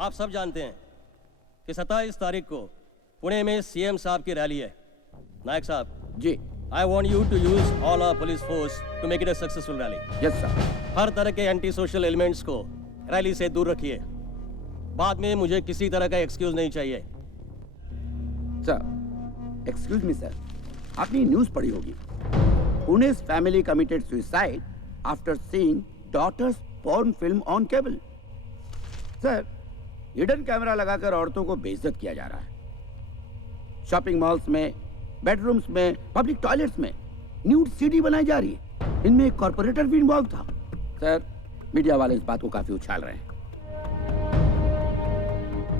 आप सब जानते हैं कि 27 तारीख को पुणे में सीएम साहब की रैली है। नायक साहब जी। I want you to use all our police force to make it a successful rally. Yes sir. हर तरह के एंटी सोशल एलिमेंट्स को रैली से दूर रखिए। बाद में मुझे किसी तरह का एक्सक्यूज नहीं चाहिए। सर, एक्सक्यूज मी सर, आपने न्यूज़ पढ़ी होगी। पुणे's family committed suicide after seeing daughter's porn film on cable. Sir, hidden camera लगाकर औरतों को बेइज्जत किया जा रहा है। शॉपिंग मॉल्स में, बेडरूम्स में, पब्लिक टॉयलेट्स में न्यूड सीडी बनाई जा रही है। इनमें एक कॉर्पोरेटर भी इन्वॉल्व था। सर, मीडिया वाले इस बात को काफी उछाल रहे हैं।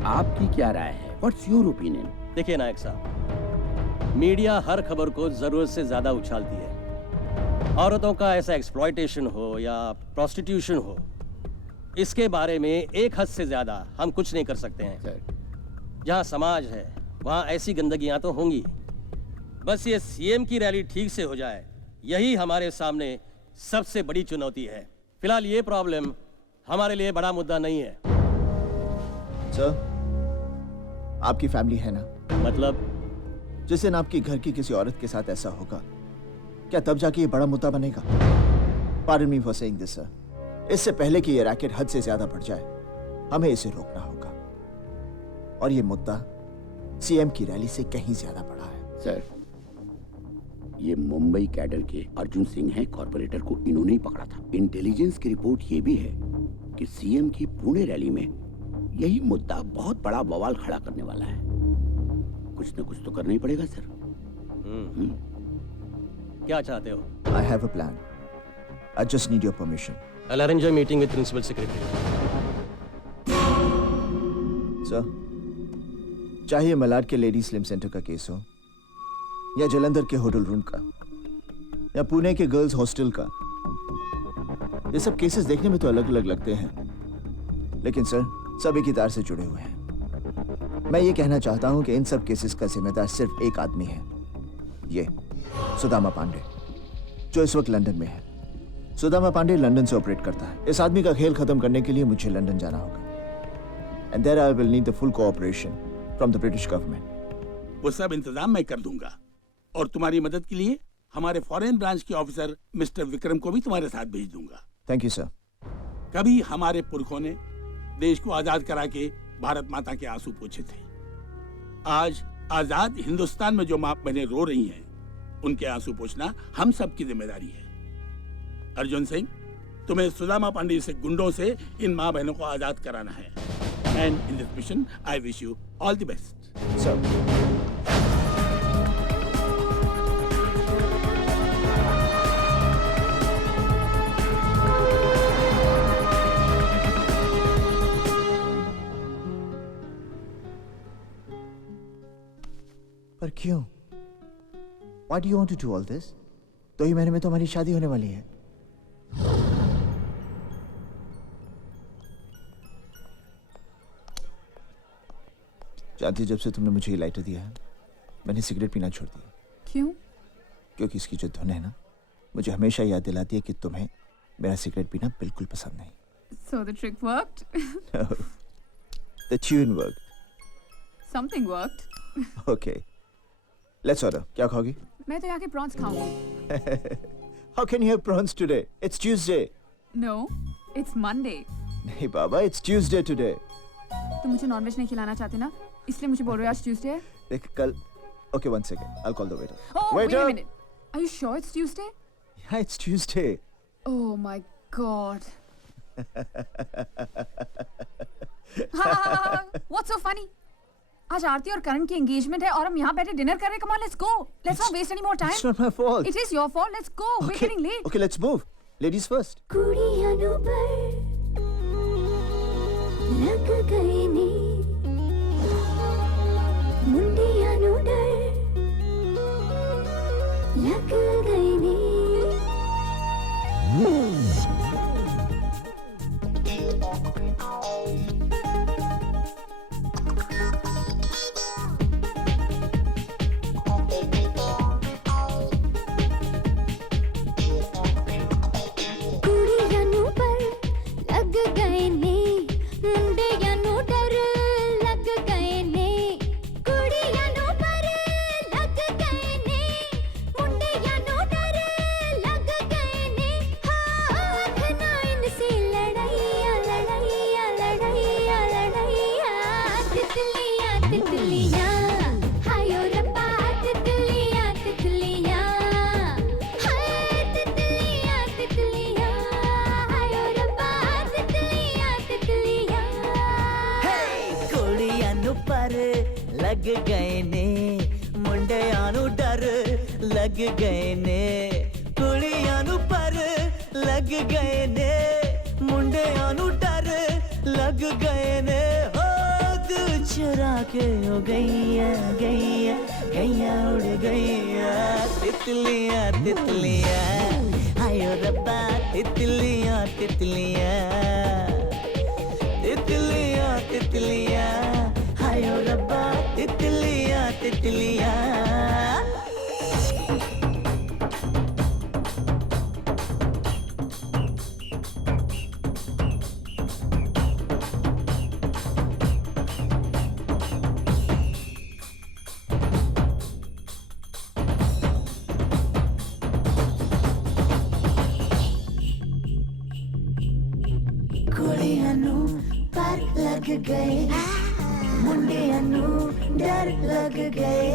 आपकी क्या राय है? What's your opinion? देखिए नायक साहब, मीडिया हर खबर को जरूरत से ज्यादा उछालती है। औरतों का ऐसा एक्सप्लॉयटेशन हो या प्रोस्टिट्यूशन हो, इसके बारे में एक हद से ज्यादा हम कुछ नहीं कर सकते हैं। सर, जहाँ समाज है वहाँ ऐसी गंदगियाँ तो होंगी। बस ये सीएम की रैली ठीक से हो जाए, यही हमारे सामने सबसे बड़ी चुनौती है। फिलहाल ये प्रॉब्लम हमारे लिए बड़ा मुद्दा नहीं है। सर, आपकी फैमिली है ना? मतलब? जिस दिन आपकी घर की किसी औरत के साथ ऐसा होगा, क्या तब जाके ये बड़ा मुद्दा बनेगा? Pardon me for saying this, sir. इससे पहले कि ये रैकेट हद से ज्यादा बढ़ जाए, हमें इसे रोकना होगा। और ये मुद्दा सीएम की रैली से कहीं ज्यादा बड़ा है। सर, ये मुंबई कैडर के अर्जुन सिंह हैं, कॉर्पोरेटर को इन्होंने ही पकड़ा था। इंटेलिजेंस की रिपोर्ट ये भी है कि सीएम की पुणे रैली में यही मुद्दा बहुत बड़ा बवाल खड़ा करने वाला है। कुछ न कुछ तो करना ही पड़ेगा सर। क्या चाहते हो? I have a plan. I just need your permission. I'll arrange a meeting with principal secretary. Sir, चाहे मलाड के लेडी स्लिम सेंटर का केस हो, या जलंधर के होटल रूम का, या पुणे के गर्ल्स हॉस्टल का, ये सब केसेस देखने में तो अलग अलग लगते हैं, लेकिन सर सब एक ही तार से जुड़े हुए हैं। मैं ये कहना चाहता हूं कि इन सब केसेस का जिम्मेदार सिर्फ एक आदमी है, ये सुदामा पांडे, जो इस वक्त लंदन में है। सुदामा पांडे लंदन से ऑपरेट करता है। इस आदमी का खेल खत्म करने के लिए मुझे लंदन जाना होगा। And there I will need the full cooperation from the British government. वो सब इंतजाम मैं कर दूंगा, और तुम्हारी मदद के लिए हमारे फॉरेन ब्रांच के ऑफिसर मिस्टर विक्रम को भी तुम्हारे साथ भेज दूंगा। Thank you sir. कभी हमारे पुरखों ने देश को आजाद करा के भारत माता के आंसू पोंछे थे। आज आजाद हिंदुस्तान में जो माँ बहनें रो रही हैं, उनके आंसू पोंछना हम सब की जिम्मेदारी है। अर्जुन सिंह, तुम्हें सुदामा पांडे से गुंडों से इन माँ बहनों को आजाद कराना है। And in this mission I wish you all the best. Sir, पर क्यों? Why do you want to do all this? 2 ही महीने में तो हमारी शादी होने वाली है। जानती, जब से तुमने मुझे ये लाइटर दिया है, मैंने सिगरेट पीना छोड़ दिया। क्यों? क्योंकि इसकी जो धुन है ना, मुझे हमेशा याद दिलाती है कि तुम्हें मेरा सिगरेट पीना बिल्कुल पसंद नहीं। So the trick worked? No. The tune worked. Something worked. Okay. Let's order. क्या खाओगी? मैं तो यहाँ के प्रॉन्स खाऊंगी। How can you have prawns today? It's Tuesday. No, it's Monday. नहीं बाबा, it's Tuesday today. तुम मुझे नॉनवेज नहीं खिलाना चाहते ना, इसलिए मुझे बोल रहे हो आज ट्यूसडे है। देख कल। Okay, 1 second. I'll call the waiter. Oh, wait Waiter! a minute. Are you sure it's Tuesday? Yeah, it's Tuesday. Oh my God. What's so funny? आज आरती और करण की एंगेजमेंट है और हम यहाँ बैठे डिनर कर रहे हैं। Come on, let's go. Let's not waste any more time. It's not my fault. It is your fault. Let's go. We're getting late. Okay, let's move. Ladies first. कुड़ियां नु पर लग गए नी, मुंडियां नु डर लग गए नी। कुड़ियां नु पर लग गए नी, मुंडियां नु डर गए ने मुंडियां नू डर लग गए ने कुड़ियां नू पर लग गए ने मुंडियां नू डर लग गए ने हो दिल चुरा के हो गईया गईया गईया उड़ गईया तितलियां तितलियां आयो रब्बा तितलियां तितलियां तितलियां तितलियां आयो रब्बा तितलियां तितलियां कुड़ियां नू पर लग गए मुंडियां नू डर लग गए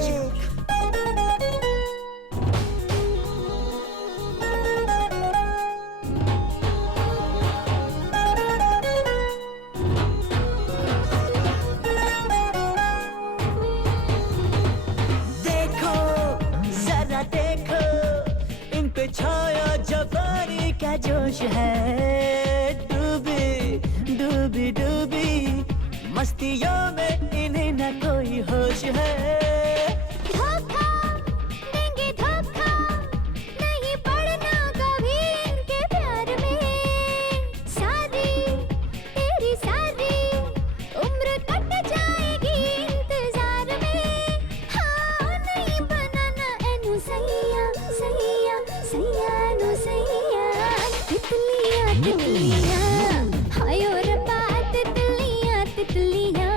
देखो जरा देखो इन पे छाया जवानी का जोश है डूबी डूबी मस्तियों में इन्हें न कोई होश है धोखा देंगे धोखा नहीं पड़ना कभी इनके प्यार में शादी तेरी शादी उम्र कट जाएगी इंतजार में हाँ नहीं बनाना एनु सैया सैया सैया नु सैया तितलियां तितलियां हायो रब्बा तितलियां तितलियां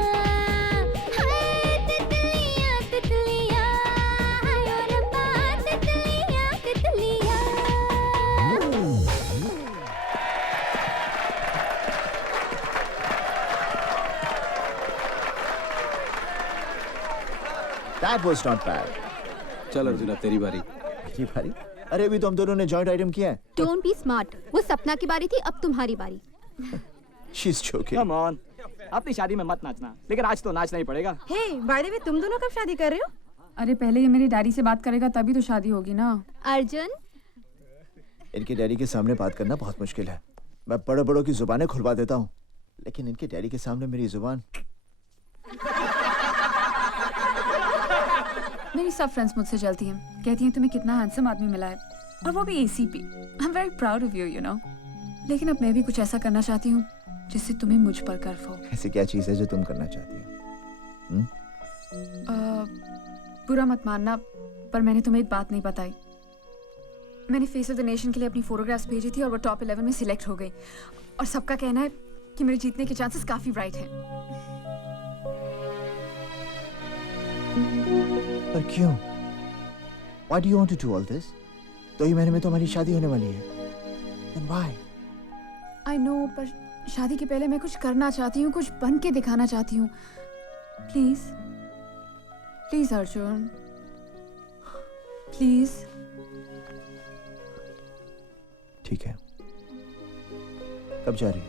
हाय तितलियां तितलियां हायो रब्बा तितलियां तितलियां That was not bad. चल अर्जुन अब तेरी बारी। ये भारी? अरे अभी तो हम दोनों ने जॉइंट आइटम किया है। डोंट बी स्मार्ट वो सपना की बारी थी अब तुम्हारी बारी She's joking. कम ऑन अपनी शादी में मत नाचना लेकिन आज तो नाचना ही पड़ेगा हे बाय द वे तुम दोनों कब शादी कर रहे हो? अरे पहले ये मेरी डैडी से बात करेगा तभी तो शादी होगी ना। अर्जुन इनके डैडी के सामने बात करना बहुत मुश्किल है। मैं बड़े बड़ों की जुबानें खुलवा देता हूँ लेकिन इनके डैडी के सामने मेरी जुबान। मेरी सब फ्रेंड्स मुझसे जलती हैं, कहती हैं तुम्हें कितना हैंडसम आदमी मिला है और वो भी ACP. I am very proud of you, you know. लेकिन अब मैं भी कुछ ऐसा करना चाहती हूँ जिससे तुम्हें मुझ पर गर्व हो। ऐसी क्या चीज़ है जो तुम करना चाहती हो? बुरा मत मानना पर मैंने तुम्हें एक बात नहीं बताई। मैंने फेस ऑफ द नेशन के लिए अपनी फोटोग्राफ्स भेजी थी और वो टॉप 11 में सिलेक्ट हो गई और सबका कहना है कि मेरे जीतने के चांसेस काफी ब्राइट हैं। पर क्यों? Why do you want to do all this? 2 ही महीने में तो हमारी शादी होने वाली है। Then why? I know, पर शादी के पहले मैं कुछ करना चाहती हूँ, कुछ बन के दिखाना चाहती हूँ। Please please Arjun please. ठीक है। कब जा रही है?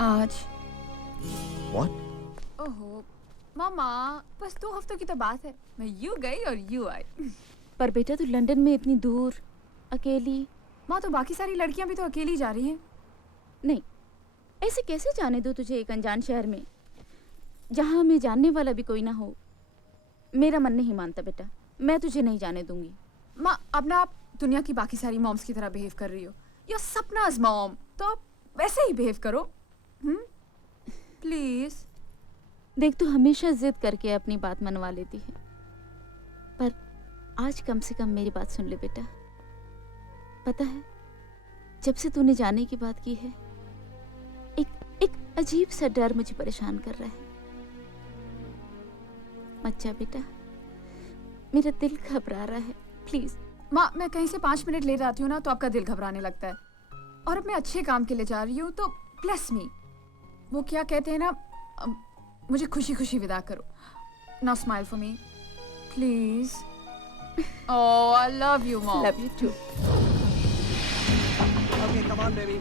आज। What? ओहो मामा, बस 2 हफ्तों की तो बात है। मैं यूं गई और यूं आई। पर बेटा तू लंदन में इतनी दूर अकेली। माँ तो बाकी सारी लड़कियां भी तो अकेली जा रही हैं। नहीं, ऐसे कैसे जाने दो तुझे एक अनजान शहर में जहाँ हमें जानने वाला भी कोई ना हो। मेरा मन नहीं मानता बेटा, मैं तुझे नहीं जाने दूंगी। माँ अब ना आप दुनिया की बाकी सारी मॉम्स की तरह बिहेव कर रही हो। You're सपना's मॉम, तो आप वैसे ही बिहेव करो। प्लीज। देख तू हमेशा जिद करके अपनी बात मनवा लेती है, पर आज कम से कम मेरी बात सुन ले बेटा। पता है जब से तूने जाने की बात की है एक अजीब सा डर मुझे परेशान कर रहा है। मत जा बेटा, मेरा दिल घबरा रहा है, प्लीज। माँ मैं कहीं से 5 मिनट लेट आती हूँ ना तो आपका दिल घबराने लगता है, और अब मैं अच्छे काम के लिए जा रही हूँ तो ब्लेस मी। वो क्या कहते हैं ना, मुझे खुशी खुशी विदा करो। Now smile for me please. Oh I love you mom. Love you too. Okay, come on, baby.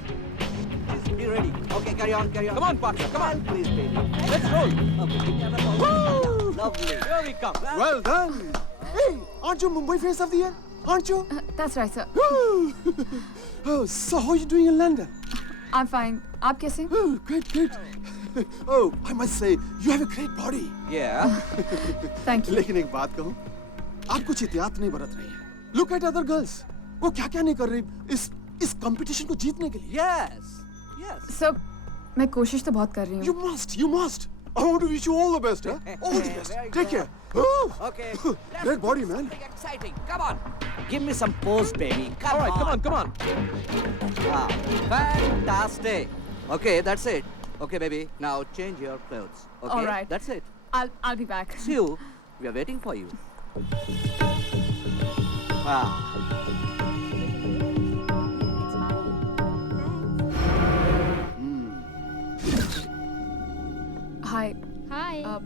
Be ready. Okay, carry on, carry on. Come on, partner, come on. Well, please, baby. Let's roll. Okay, give me another ball. Lovely. Here we come. Well done. Hey, aren't you Mumbai Face of the Year? Aren't you? That's right, sir. Oh, so how are you doing in London? I'm fine. आप कैसे? Oh, great, great. Oh, I must say, you have a great body. Yeah. Thank you. लेकिन एक बात कहूँ, आप कुछ एहतियात नहीं बरत रही हैं। Look at other girls. वो क्या-क्या नहीं कर रही इस कंपटीशन को जीतने के लिए। Yes. Yes. सर, मैं कोशिश तो बहुत कर रही You हूँ. must, you must. I want to wish you all the best, huh? All the best. Very Take good. care. Oh, Okay. great body, man. Something exciting. Come on. Give me some pose, baby. Come All right, on. come on. Ah, fantastic. Okay, that's it. Okay, baby. Now change your clothes. Okay. All right. That's it. I'll be back. See you. We are waiting for you. Ah. Hi. Hi.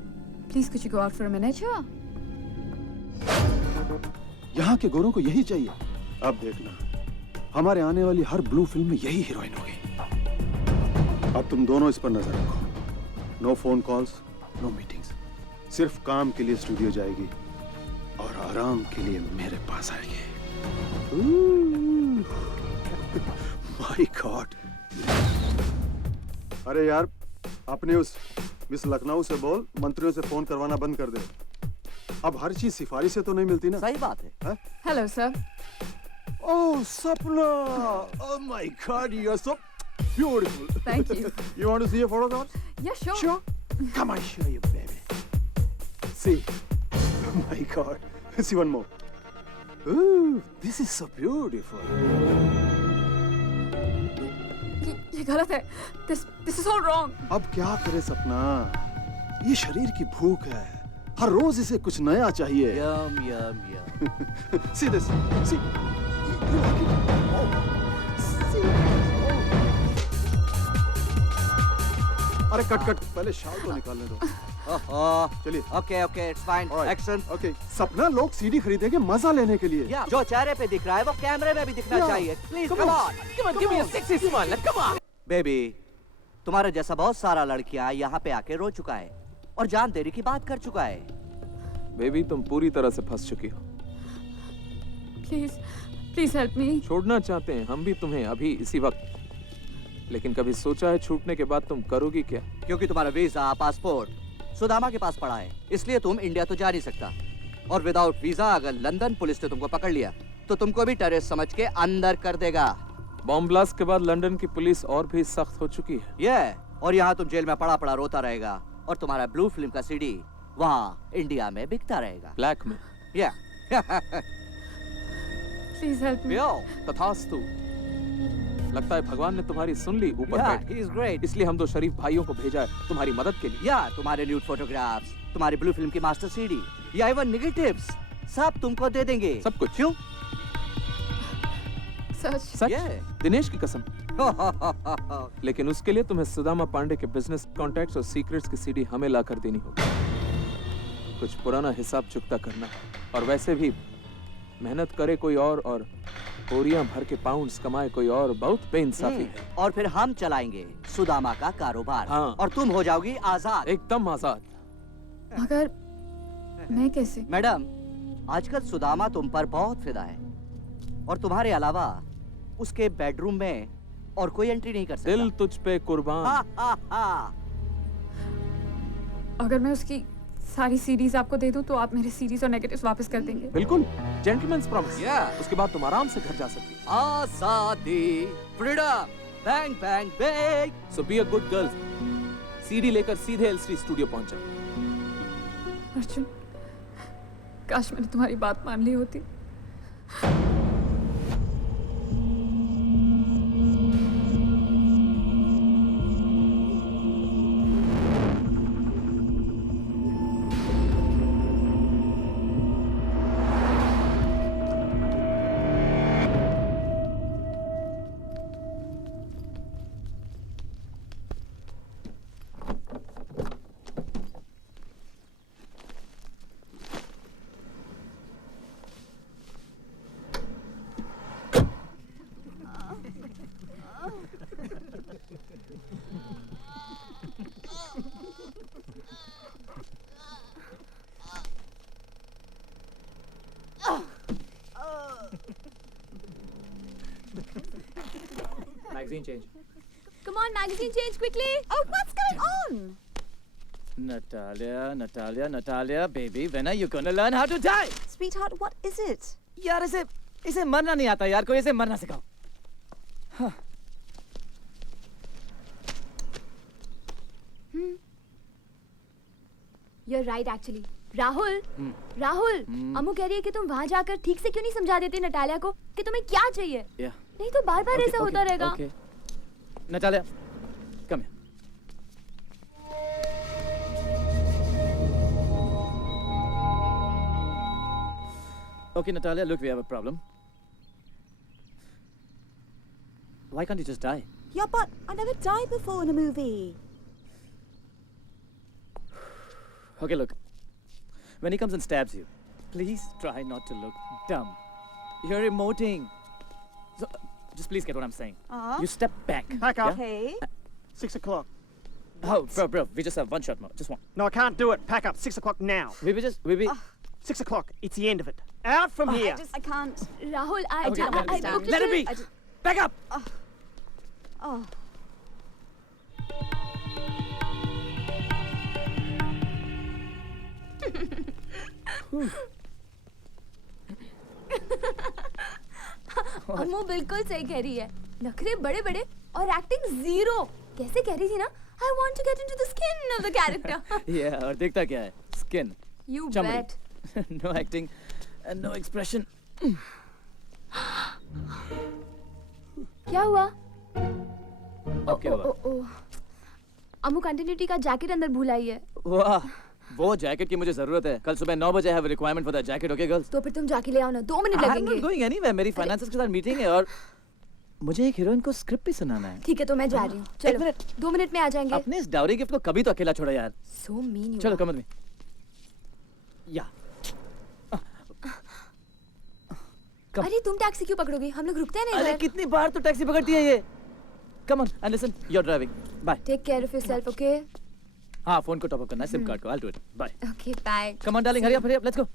Please could you go out for a minute? Sure. यहाँ के गोरों को यही चाहिए। अब देखना, हमारे आने वाली हर ब्लू फिल्म में यही हीरोइन होगी। अब तुम दोनों इस पर नजर रखो। No phone calls, no meetings. सिर्फ काम के लिए स्टूडियो जाएगी और आराम के लिए मेरे पास आएगी। My God. अरे यार, अपने उस मिस लखनऊ से बोल मंत्रियों से फोन करवाना बंद कर दे। अब हर चीज सिफारिश से तो नहीं मिलती ना। सही बात है। Hello, sir. Oh, Sapna! Oh my God, you are so beautiful. Thank you. You want to see a photograph? Yeah, sure. Sure. Come on, show you, baby. See. Oh my God. See one more. Ooh, this is so beautiful. ये गलत है. This is all wrong. अब क्या करे सपना? ये शरीर की भूख है. हर रोज इसे कुछ नया चाहिए. Yum, yum, yum. See this. See. You like it? Oh. See. Oh. अरे कट. पहले शाल तो निकालने दो. Oh, चलिए. okay, it's fine. Alright. Action. Okay. सपना लोग सीडी खरीदेंगे मजा लेने के लिए. Yeah, जो चेहरे पे दिख रहा है वो कैमरे में भी दिखना Yeah. चाहिए. Please, Come come on. on. Come on, give me a sexy smile. Come on. Baby, तुम्हारे जैसा बहुत सारा लड़कियां यहाँ पे आके रो चुका है और जान देने की बात कर चुका है। बेबी, तुम पूरी तरह से फंस चुकी हो। Please help me. छोड़ना चाहते हैं हम भी तुम्हें अभी इसी वक्त, लेकिन कभी सोचा है छूटने के बाद तुम करोगी क्या? क्योंकि तुम्हारा वीजा, पासपोर्ट सुदामा के पास पड़ा है, इसलिए तुम इंडिया तो जा नहीं सकता। और विदाउट वीजा अगर लंदन पुलिस ने तुमको पकड़ लिया तो तुमको भी टेररिस्ट समझ के अंदर कर देगा। बॉम्ब ब्लास्ट के बाद लंदन की पुलिस और भी सख्त हो चुकी है। ये और यहाँ तुम जेल में पड़ा पड़ा रोता रहेगा और तुम्हारा ब्लू फिल्म का सीडी वहाँ इंडिया में बिकता रहेगा। ब्लैक में। या Please help me. तथास्तु। लगता है भगवान ने तुम्हारी सुन ली ऊपर बैठ के। he is great. इसलिए हम दो शरीफ भाइयों को भेजा है तुम्हारी मदद के लिए। या तुम्हारे न्यूड फोटोग्राफ्स, तुम्हारी ब्लू फिल्म की मास्टर सीडी या इवन नेगेटिव्स सब तुमको दे देंगे। सब कुछ। क्यों? सच? दिनेश की कसम। लेकिन उसके लिए तुम्हें सुदामा पांडे के बिजनेस कॉन्टैक्ट्स और सीक्रेट्स की सीडी हमें लाकर देनी होगी। कुछ पुराना हिसाब चुकता करना है। और वैसे भी मेहनत करे कोई और बोरियां भर के पाउंड्स कमाए कोई और, बहुत बेइंसाफी है। और फिर हम चलाएंगे सुदामा का कारोबार। हाँ। और तुम हो जाओगी आजाद। एकदम आजाद। मगर मैं कैसे? मैडम, आजकल सुदामा तुम पर बहुत फिदा है और तुम्हारे अलावा उसके बेडरूम में और कोई एंट्री नहीं कर सकता। दिल तुझ पे कुर्बान। अगर मैं उसकी सारी सीरीज आपको दे दूं तो आप मेरे सीरीज और नेगेटिव्स वापस कर देंगे? बिल्कुल, जेंटलमैन्स प्रॉमिस। Yeah. उसके बाद तुम आराम से घर जा सकती हो। आजादी, freedom, bang bang bang. So B a good girl. CD लेकर सीधे एलसी स्टूडियो पहुंच जा। अर्जुन, काश मैंने तुम्हारी बात मान ली होती। Magazine change. Come on, magazine change quickly. Oh, what's going on? Natalia, baby, when are you gonna learn how to die? Sweetheart, what is it? यार इसे मरना नहीं आता यार, कोई इसे मरना सिखाओ. You're right actually. Rahul, Rahul, अम्मू कह रही है कि तुम वहाँ जाकर ठीक से क्यों नहीं समझा देते नटालिया को कि तुम्हें क्या चाहिए? Yeah. नहीं तो बार-बार ऐसा होता रहेगा. Okay. Natalia, come here. Okay, Natalia, look, we have a problem. Why can't you just die? Yeah, but I never died before in a movie. Okay, look. When he comes and stabs you, please try not to look dumb. You're emoting. So, just please get what I'm saying. You step back. Back up. Okay. 6 o'clock. Oh, bro, we just have one shot more. Just one. No, I can't do it. Pack up. 6 o'clock now. We 6 o'clock. It's the end of it. Out from here. I can't. Rahul, Okay, I understand. Let it be. Back up. Oh. अम्मू बिल्कुल सही कह रही है. नखरे बड़े बड़े और acting zero. कैसे कह रही थी ना? I want to get into the skin of the character. Yeah, और देखता क्या है? Skin. You Chumri. bet. No acting and no expression. क्या हुआ? Okay, हुआ. अम्मू कंटिन्यूटी का जैकेट अंदर भूल आई है. वाह, वो जैकेट की मुझे जरूरत है. कल सुबह 9 बजे I have a requirement for that jacket, okay girls? तो फिर तुम जाके ले आओ ना. 2 मिनट I'm लगेंगे. not going anywhere. मेरी फाइनेंसर्स के साथ मीटिंग है और मुझे एक हीरोइन को स्क्रिप्ट भी सुनाना है. ठीक है तो मैं जा रही हूँ. चलो. मिनट. 2 मिनट में आ जाएंगे. अपने इस डाउरी गिफ्ट को कभी तो अकेला छोड़ो यार. So mean you चलो are. कम में. या. अरे तुम टैक्सी क्यों पकड़ोगे? हम लोग रुकते हैं ना अरे इधर. कितनी बार तो टैक्सी पकड़ती है ये. Come on and listen. You're driving. Bye. Take care of yourself, okay? हाँ, फोन को टॉप अप करना है, सिम कार्ड को. I'll do it. Bye. Okay, bye. Come on, darling. Hurry up. Let's go.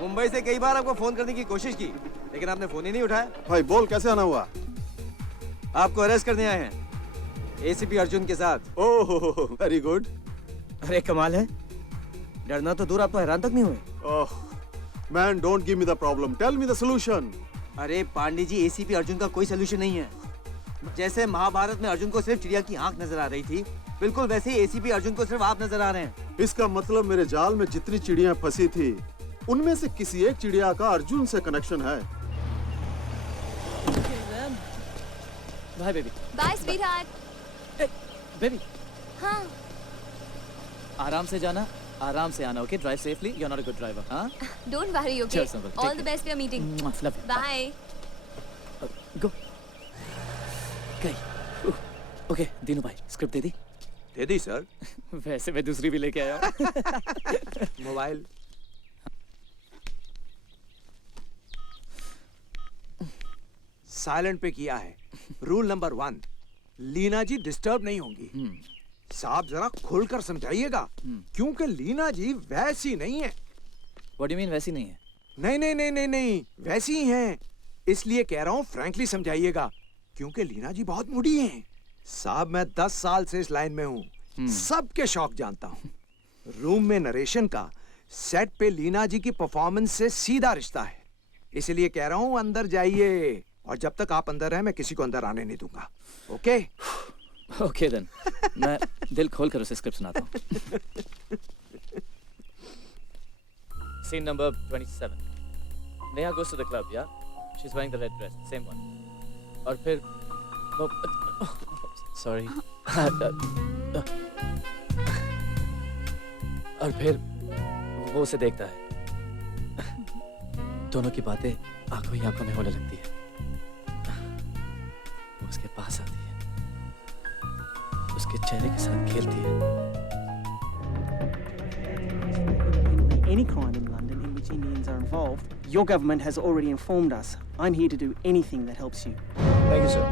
Mumbai से कई बार आपको फोन करने की कोशिश की, लेकिन आपने फोन ही नहीं उठाया. भाई बोल कैसे आना हुआ? आपको अरेस्ट करने आए हैं एसीपी अर्जुन के साथ. Oh very good. अरे कमाल है, डरना तो दूर आप तो हैरान तक नहीं हुए. Oh man don't give me the problem, tell me the solution. अरे पांडे जी, एसीपी अर्जुन का कोई सोल्यूशन नहीं है. जैसे महाभारत में अर्जुन को सिर्फ चिड़िया की आंख नजर आ रही थी, बिल्कुल वैसे ही एसीपी अर्जुन को सिर्फ आप नजर आ रहे हैं. इसका मतलब मेरे जाल में जितनी चिड़िया फंसी थी उनमें से किसी एक चिड़िया का अर्जुन से कनेक्शन है. Bye, baby. Bye, sweetheart. Hey, baby. हाँ. आराम से जाना, आराम से आना. Okay, drive safely. You're not a good driver, हाँ? Don't worry, okay? Cheers, Uncle. All Take the care. best for your meeting. Love you. Bye. Go. गई. Okay, Dinu भाई, स्क्रिप्ट दे दी? दे दी सर. वैसे मैं दूसरी भी लेके आया हूँ. मोबाइल साइलेंट पे किया है. रूल नंबर 1, लीना जी डिस्टर्ब नहीं होंगी. साहब जरा खुलकर समझाइएगा, क्योंकि लीना जी वैसी नहीं है। What do you mean वैसी नहीं है? नहीं, वैसी ही हैं। इसलिए कह रहा हूँ फ्रैंकली समझाइएगा, क्योंकि लीना जी बहुत मुड़ी हैं। साहब मैं 10 साल से इस लाइन में हूँ, सबके शौक जानता हूँ। रूम में नरेशन का सेट पे लीना जी की परफॉर्मेंस से सीधा रिश्ता है। इसलिए कह रहा हूँ अंदर जाइए, और जब तक आप अंदर हैं मैं किसी को अंदर आने नहीं दूंगा। ओके? Okay then. मैं दिल खोल कर उसे स्क्रिप्ट सुनाता हूँ। Scene number 27. Neha goes to the club, yeah? She's wearing the red dress, same one. और फिर वो sorry. और फिर वो उसे देखता है। दोनों की बातें आंखों ही आंखों में होने लगती है। वो उसके पास आती है, उसके चेहरे के साथ खेलती है। Any crime in London in which Indians are involved, your government has already informed us. I'm here to do anything that helps you. Thank you, sir.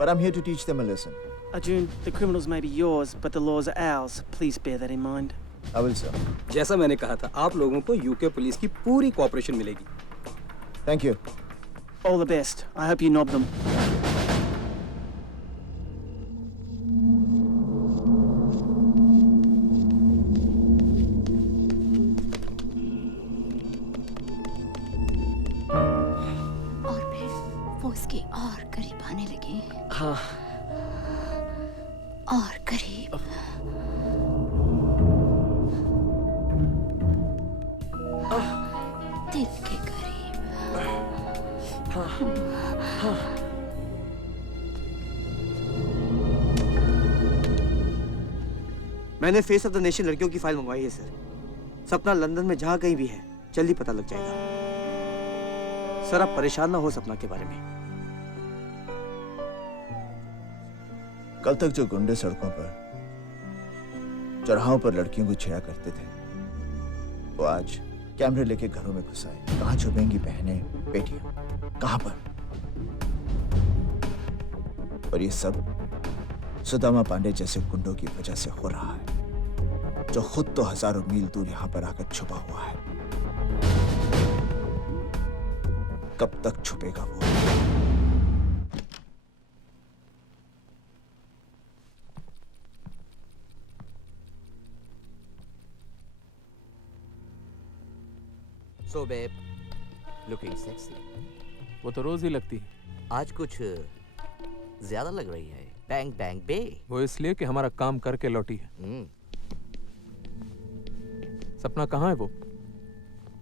But I'm here to teach them a lesson. Arjun, the criminals may be yours, but the laws are ours. Please bear that in mind. I will, sir. जैसा मैंने कहा था, आप लोगों को UK police की पूरी cooperation मिलेगी। Thank you. All the best. I hope you knob them. और फिर वो उसके और करीब आने लगे। हाँ। और करीब। दिल के करीब। मैंने फेस ऑफ द नेशन लड़कियों की फाइल मंगवाई है सर। सपना लंदन में जहाँ कहीं भी है जल्दी पता लग जाएगा। सर आप परेशान ना हो सपना के बारे में। कल तक जो गुंडे सड़कों पर, चौराहों पर लड़कियों को छेड़ा करते थे, वो आज कैमरे लेके घरों में घुस आए। कहाँ छुपेंगी बहनें, बेटियां, कहाँ पर? और ये सब सुदामा पांडे जैसे गुंडों की वजह से हो रहा है, जो खुद तो हजारों मील दूर यहां पर आकर छुपा हुआ है। कब तक छुपेगा वो? So babe, looking sexy. वो तो रोज ही लगती है। आज कुछ ज्यादा लग रही है। बैंग बैंग बे। वो इसलिए कि हमारा काम करके लौटी है। सपना कहाँ है वो?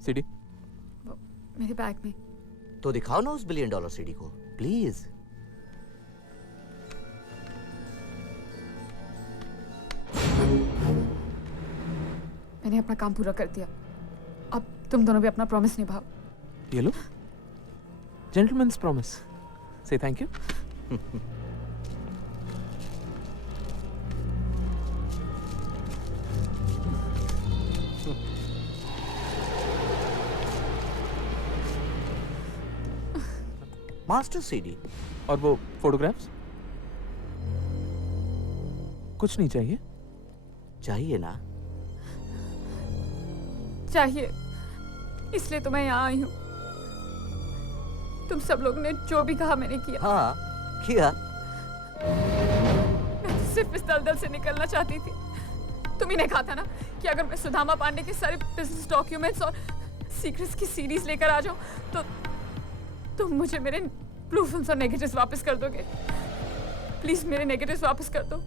सीडी? वो मेरे बैग में। तो दिखाओ ना उस $1 बिलियन सीडी को, प्लीज। मैंने अपना काम पूरा कर दिया। अब तुम दोनों भी अपना प्रॉमिस निभाओ। ये लो, जेंटलमैन्स प्रॉमिस। से थैंक यू। Master CD. और वो फोटोग्राफ्स? कुछ नहीं चाहिए? चाहिए ना? चाहिए, इसलिए तो मैं यहाँ आई हूँ। तुम सब लोग ने जो भी कहा मैंने किया। हाँ, किया। मैं तो सिर्फ इस दलदल से निकलना चाहती थी। तुम्ही ने कहा था ना कि अगर मैं सुदामा पांडे के सारे बिजनेस डॉक्यूमेंट्स और सीक्रेट्स की सीरीज लेकर आ जाऊं तो तुम मुझे मेरे ब्लू फिल्म्स और नेगेटिव्स वापस कर दोगे। प्लीज मेरे नेगेटिव्स वापस कर दो।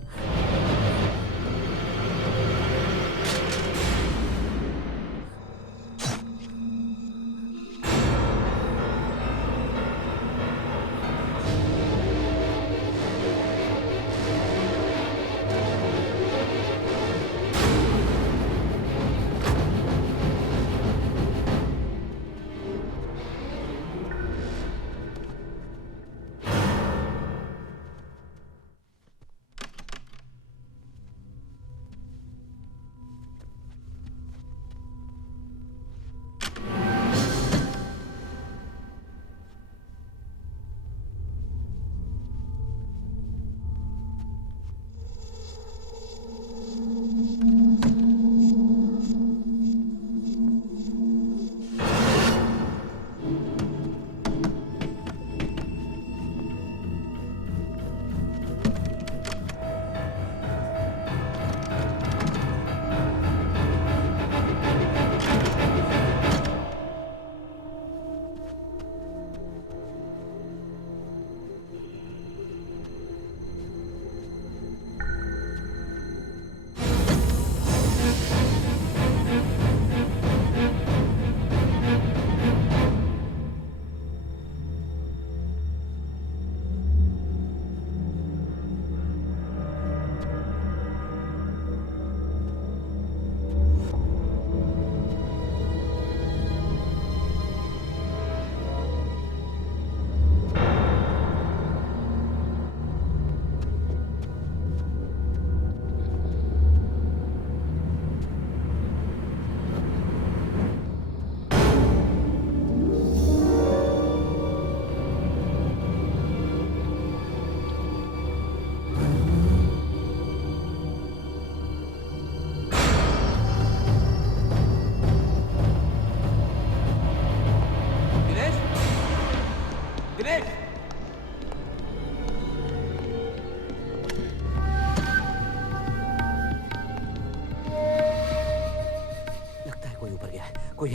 कोई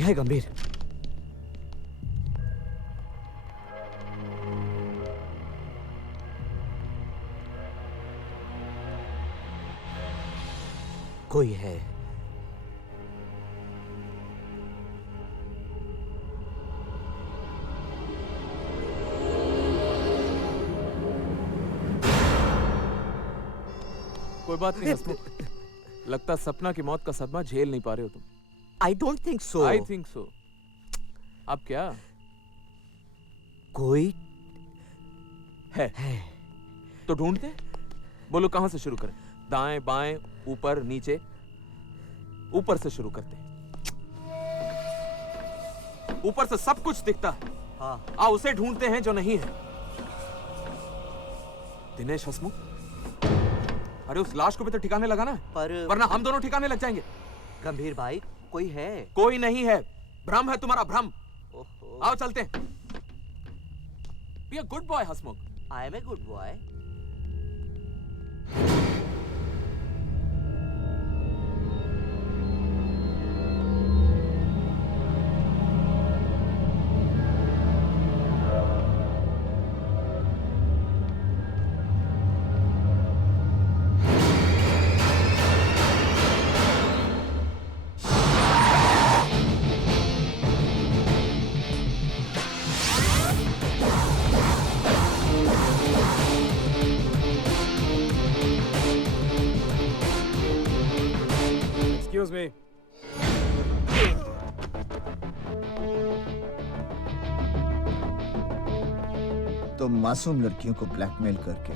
है गंभीर। कोई है। कोई बात नहीं हसमुख, लगता सपना की मौत का सदमा झेल नहीं पा रहे हो तुम। I don't think so. I think so. अब क्या? कोई है तो ढूंढते। बोलो कहां से शुरू करें? दाएं बाएं ऊपर नीचे? ऊपर से शुरू करते हैं। ऊपर से सब कुछ दिखता है। हाँ। आओ उसे ढूंढते हैं जो नहीं है। दिनेश हसमुख, अरे उस लाश को भी तो ठिकाने लगाना है, वरना हम दोनों ठिकाने लग जाएंगे। गंभीर भाई, कोई है? कोई नहीं है, भ्रम है तुम्हारा, भ्रम। आओ चलते हैं। Be a good boy Hasmukh. I am a good boy. Excuse me. तुम मासूम लड़कियों को ब्लैकमेल करके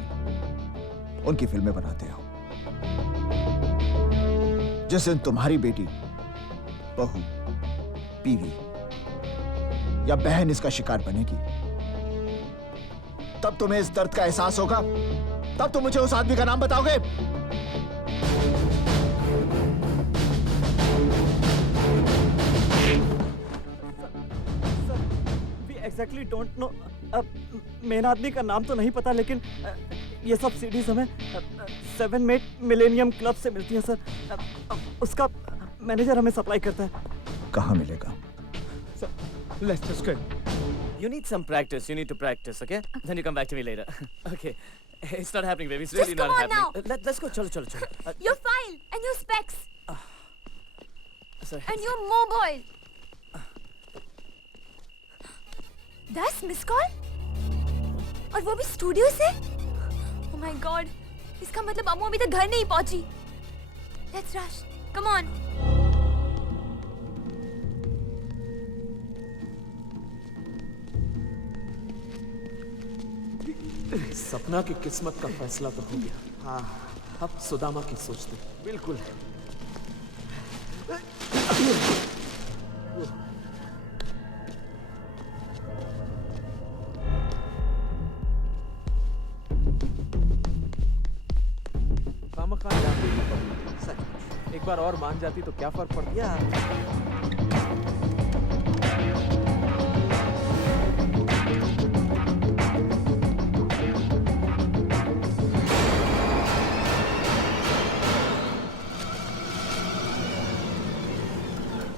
उनकी फिल्में बनाते हो। जिस दिन तुम्हारी बेटी, बहू, बीवी या बहन इसका शिकार बनेगी, तब तुम्हें इस दर्द का एहसास होगा। तब तुम मुझे उस आदमी का नाम बताओगे। Exactly don't know. मेन आदमी का नाम तो नहीं पता, लेकिन ये सब सीडीज हमें 7 मिलेनियम क्लब से मिलती है सर। उसका मैनेजर हमें सप्लाई करता है। कहाँ मिलेगा? Let's just go. You need some practice. You need to practice, okay? Then you come back to me later. Okay. It's not happening, baby. It's really Just not come on happening. now. Let's go. Chalo. Your file and your specs Sorry. and your mobile. 10 miss call और वो भी studio से। Oh my God, इसका मतलब अम्मू अभी तक घर नहीं पहुंची। Let's rush. Come on. सपना की किस्मत का फैसला तो हो गया। हाँ, अब सुदामा की सोचते। बिल्कुल। एक बार और मान जाती तो क्या फर्क पड़ता?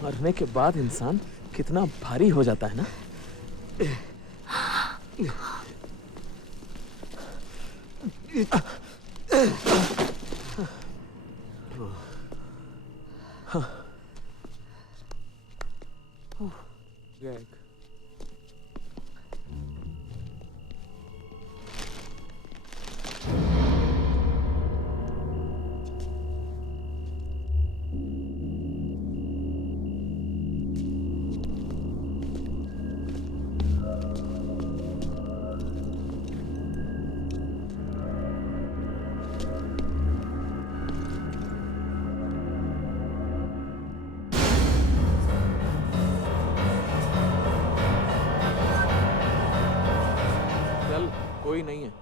मरने के बाद इंसान कितना भारी हो जाता है ना। कोई नहीं है।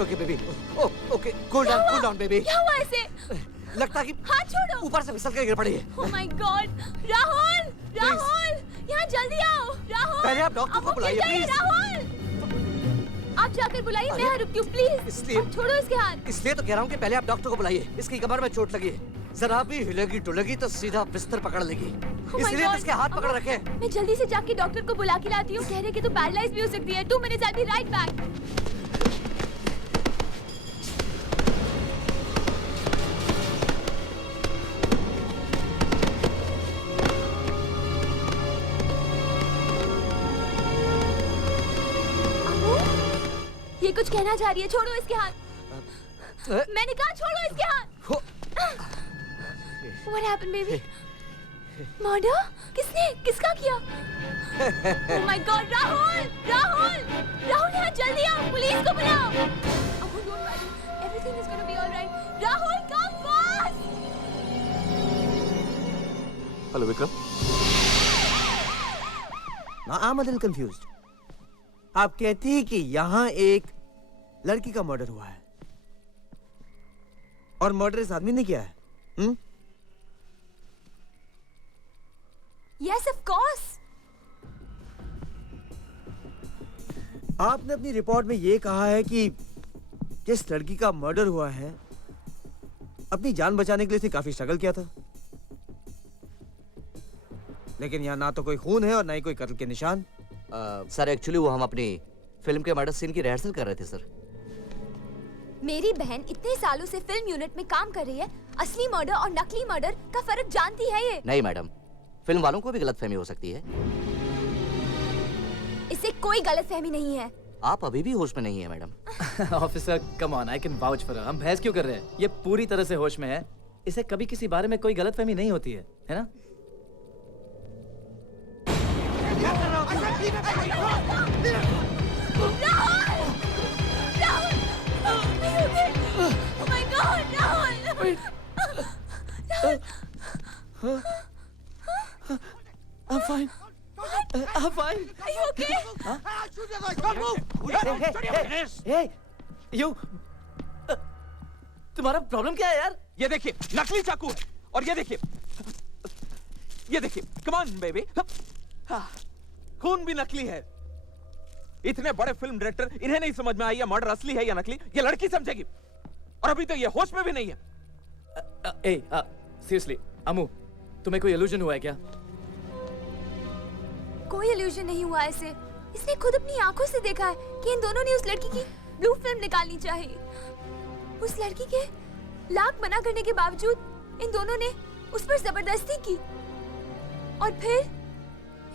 Okay baby. Okay cool down baby. क्या हुआ इसे? लगता है कि हाथ छोड़ो। ऊपर से फिसल कर गिर पड़ी है। Oh my God! Rahul! Rahul! यहाँ जल्दी आओ! राहुल! पहले आप डॉक्टर को बुलाइए, प्लीज। राहुल! आप जाकर बुलाइए, मैं यहाँ रुकती हूँ, प्लीज। इसलिए छोड़ो इसके हाथ। इसलिए तो कह रहा हूँ कि पहले आप डॉक्टर को बुलाइए। इसकी कमर में चोट लगी है, जरा भी हिलेगी डुलेगी तो सीधा बिस्तर पकड़ लेगी। Oh my इसलिए तो God! इसके हाथ पकड़ रखे। मैं जल्दी से जाके डॉक्टर को बुला के लाती हूँ। कह रहे कि तो पैरालाइज भी हो सकती है। 2 minutes, I'll be right back. अम्मू, ये कुछ कहना चाह रही है। छोड़ो इसके हाथ। मैंने कहा छोड़ो इसके हाथ। What happened, baby? Murder? किसने? किसका किया? Oh my God, Rahul! Rahul! Rahul यहाँ जल्दी आओ, पुलिस को बुलाओ। Oh, don't worry, everything is gonna be all right. Rahul, come fast! Hello Vikram. I'm a little confused. आप कहती हैं कि यहाँ एक लड़की का मर्डर हुआ है और मर्डर इस आदमी ने किया है? Yes, of course. आपने अपनी रिपोर्ट में ये कहा है कि जिस लड़की का मर्डर हुआ है अपनी जान बचाने के लिए उसने काफी स्ट्रगल किया था, लेकिन यहाँ ना तो कोई खून है और ना ही कोई कत्ल के निशान। सर एक्चुअली वो हम अपनी फिल्म के मर्डर सीन की रिहर्सल कर रहे थे सर। मेरी बहन इतने सालों से फिल्म यूनिट में काम कर रही है, असली मर्डर और नकली मर्डर का फर्क जानती है ये। नहीं मैडम, फिल्म वालों को भी गलतफहमी हो सकती है। इससे कोई गलतफहमी नहीं है। आप अभी भी होश में नहीं है madam. Officer come on, I can vouch for her. हम बहस क्यों कर रहे हैं? ये पूरी तरह से होश में है। इसे कभी किसी बारे में कोई गलतफहमी नहीं होती है ना? Oh my God, Rahul! I'm fine. I'm fine. Are you okay? Hey, you. तुम्हारा प्रॉब्लम क्या है यार? ये देखिए नकली चाकू है और ये देखिए कम ऑन बेबी। खून भी नकली है। इतने बड़े फिल्म डायरेक्टर, इन्हें नहीं समझ में आई ये मर्डर असली है या नकली? ये लड़की समझेगी और अभी तो ये होश में भी नहीं है। सीरियसली अमू, तुम्हें कोई इल्यूजन हुआ है क्या? कोई इल्यूजन नहीं हुआ इसे। इसने खुद अपनी आंखों से देखा है कि इन दोनों ने उस लड़की की ब्लू फिल्म निकालनी चाहिए। उस लड़की के लाख मना करने के बावजूद इन दोनों ने उस पर जबरदस्ती की और फिर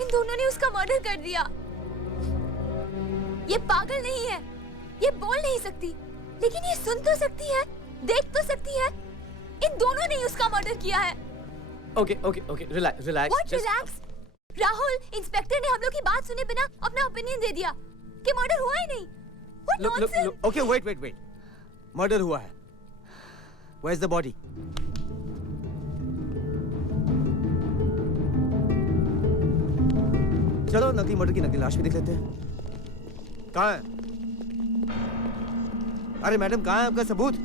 इन दोनों ने उसका मर्डर कर दिया। ये पागल नहीं है, ये बोल नहीं सकती, लेकिन ये सुन तो सकती है, देख तो सकती है। इन दोनों ने ही उसका मर्डर किया है। Okay, relax. What relax? Rahul, inspector ने हम लोग की बात सुने बिना अपना ओपिनियन दे दिया कि मर्डर हुआ ही नहीं। What nonsense? Okay, wait. Murder हुआ है। Where's the body? चलो नकली मर्डर की नकली लाश भी देख लेते हैं। कहाँ है? अरे मैडम, कहाँ है आपका सबूत?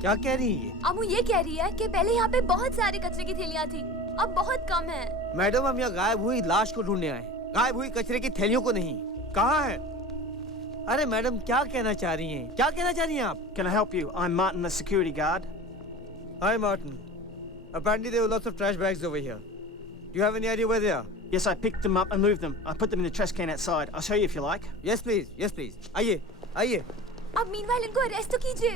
क्या कह रही है ये? अमू ये कह रही है कि पहले यहाँ पे बहुत सारे कचरे की थैलियाँ थी, अब बहुत कम है। मैडम, हम यहाँ गायब हुई लाश को ढूंढने आए, गायब हुई कचरे की थैलियों को नहीं। कहाँ है? अरे मैडम, क्या कहना चाह रही हैं? क्या कहना चाह रही हैं आप? Can I help you? I'm Martin, the security guard. Hi Martin. Apparently there were lots of trash bags over here. Do you have any idea where they are? Yes, I picked them up and moved them. I put them in the trash can outside. I'll show you if you like. Yes please. आइए। अब meanwhile इनको arrest तो कीजिए।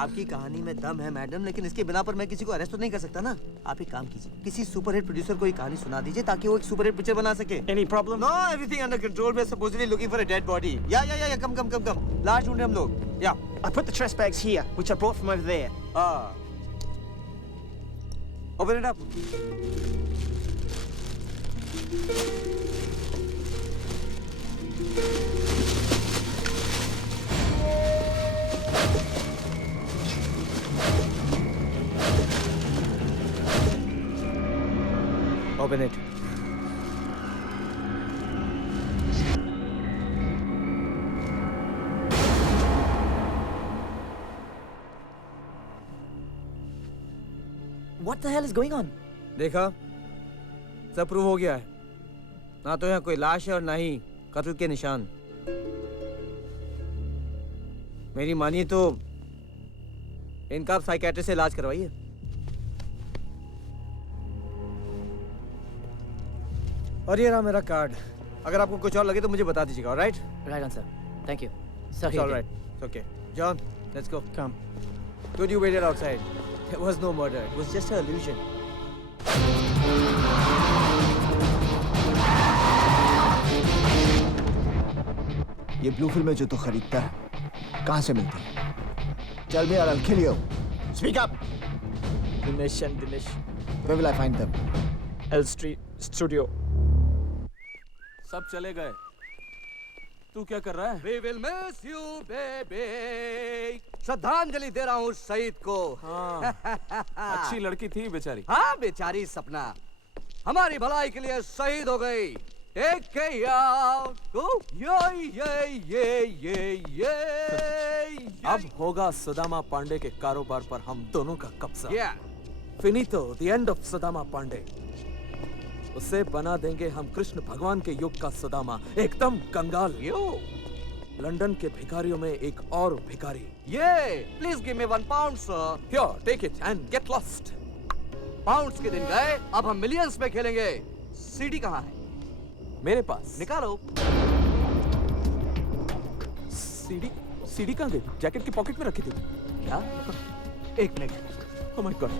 आपकी कहानी में दम है मैडम, लेकिन इसके बिना पर मैं किसी को अरेस्ट तो नहीं कर सकता ना। आप एक काम कीजिए, किसी सुपरहिट प्रोड्यूसर को ये कहानी सुना दीजिए ताकि वो एक सुपरहिट पिक्चर बना सके। Any problem? No, everything under control. We're supposedly looking for a dead body. Yeah. Come. लाश ढूंढ रहे हम लोग। Yeah. I put the trash bags here, which I brought from over there. Open it up. Open it. What the hell is going on? देखा, सब prove हो गया है। ना तो यहाँ कोई लाश है और ना ही कत्ल के निशान। मेरी मानिए तो इनका आप साइकियाट्रिस्ट से इलाज करवाइए। और ये रहा मेरा कार्ड। अगर आपको कुछ और लगे तो मुझे बता दीजिएगा, alright? Right on, sir. Thank you. Sorry. It's all right. It's okay. John, let's go. Come. Dude, you waited outside. There was no murder. It was just an illusion. ये ब्लू फिल्में जो तू खरीदता है कहाँ से मिलती है? Tell me or I'll kill you. Speak up. Dinesh and Dinesh. Where will I find them? L Street Studio. सब चले गए। तू क्या कर रहा है? We will miss you, baby. श्रद्धांजलि दे रहा हूँ शहीद को। हाँ। अच्छी लड़की थी बेचारी। हाँ बेचारी सपना हमारी भलाई के लिए शहीद हो गई। एक के ये अब होगा सुदामा पांडे के कारोबार पर हम दोनों का कब्जा। Yeah. फिनितो, the end of Sudama Pandey. उसे बना देंगे हम कृष्ण भगवान के युग का सुदामा, एकदम कंगाल। लंदन के भिखारियों में एक और भिखारी। Please give me 1 pound sir. Here, take it and get lost. Pounds के दिन गए, अब हम मिलियंस में खेलेंगे। सीडी कहाँ है? मेरे पास। निकालो। सीडी कहाँ गई? जैकेट की पॉकेट में रखी थी क्या? एक मिनट। Oh my God.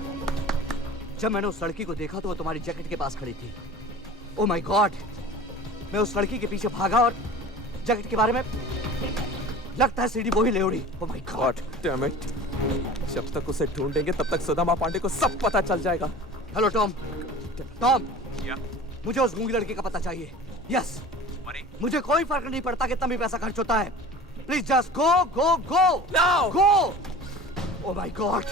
जब मैंने उस लड़की को देखा तो वो तुम्हारी जैकेट के पास खड़ी थी। Oh my God. मैं उस लड़की के पीछे भागा और जैकेट के बारे में लगता है सीडी वो ही ले उड़ी। Oh my God. Damn it. जब तक उसे ढूंढेंगे तब तक सुदामा पांडे को सब पता चल जाएगा। Hello Tom. टॉम। मुझे उस गूंगी लड़की का पता चाहिए। यस। मुझे कोई फर्क नहीं पड़ता कितना भी पैसा खर्च होता है। Please just go go go now go. Oh my God.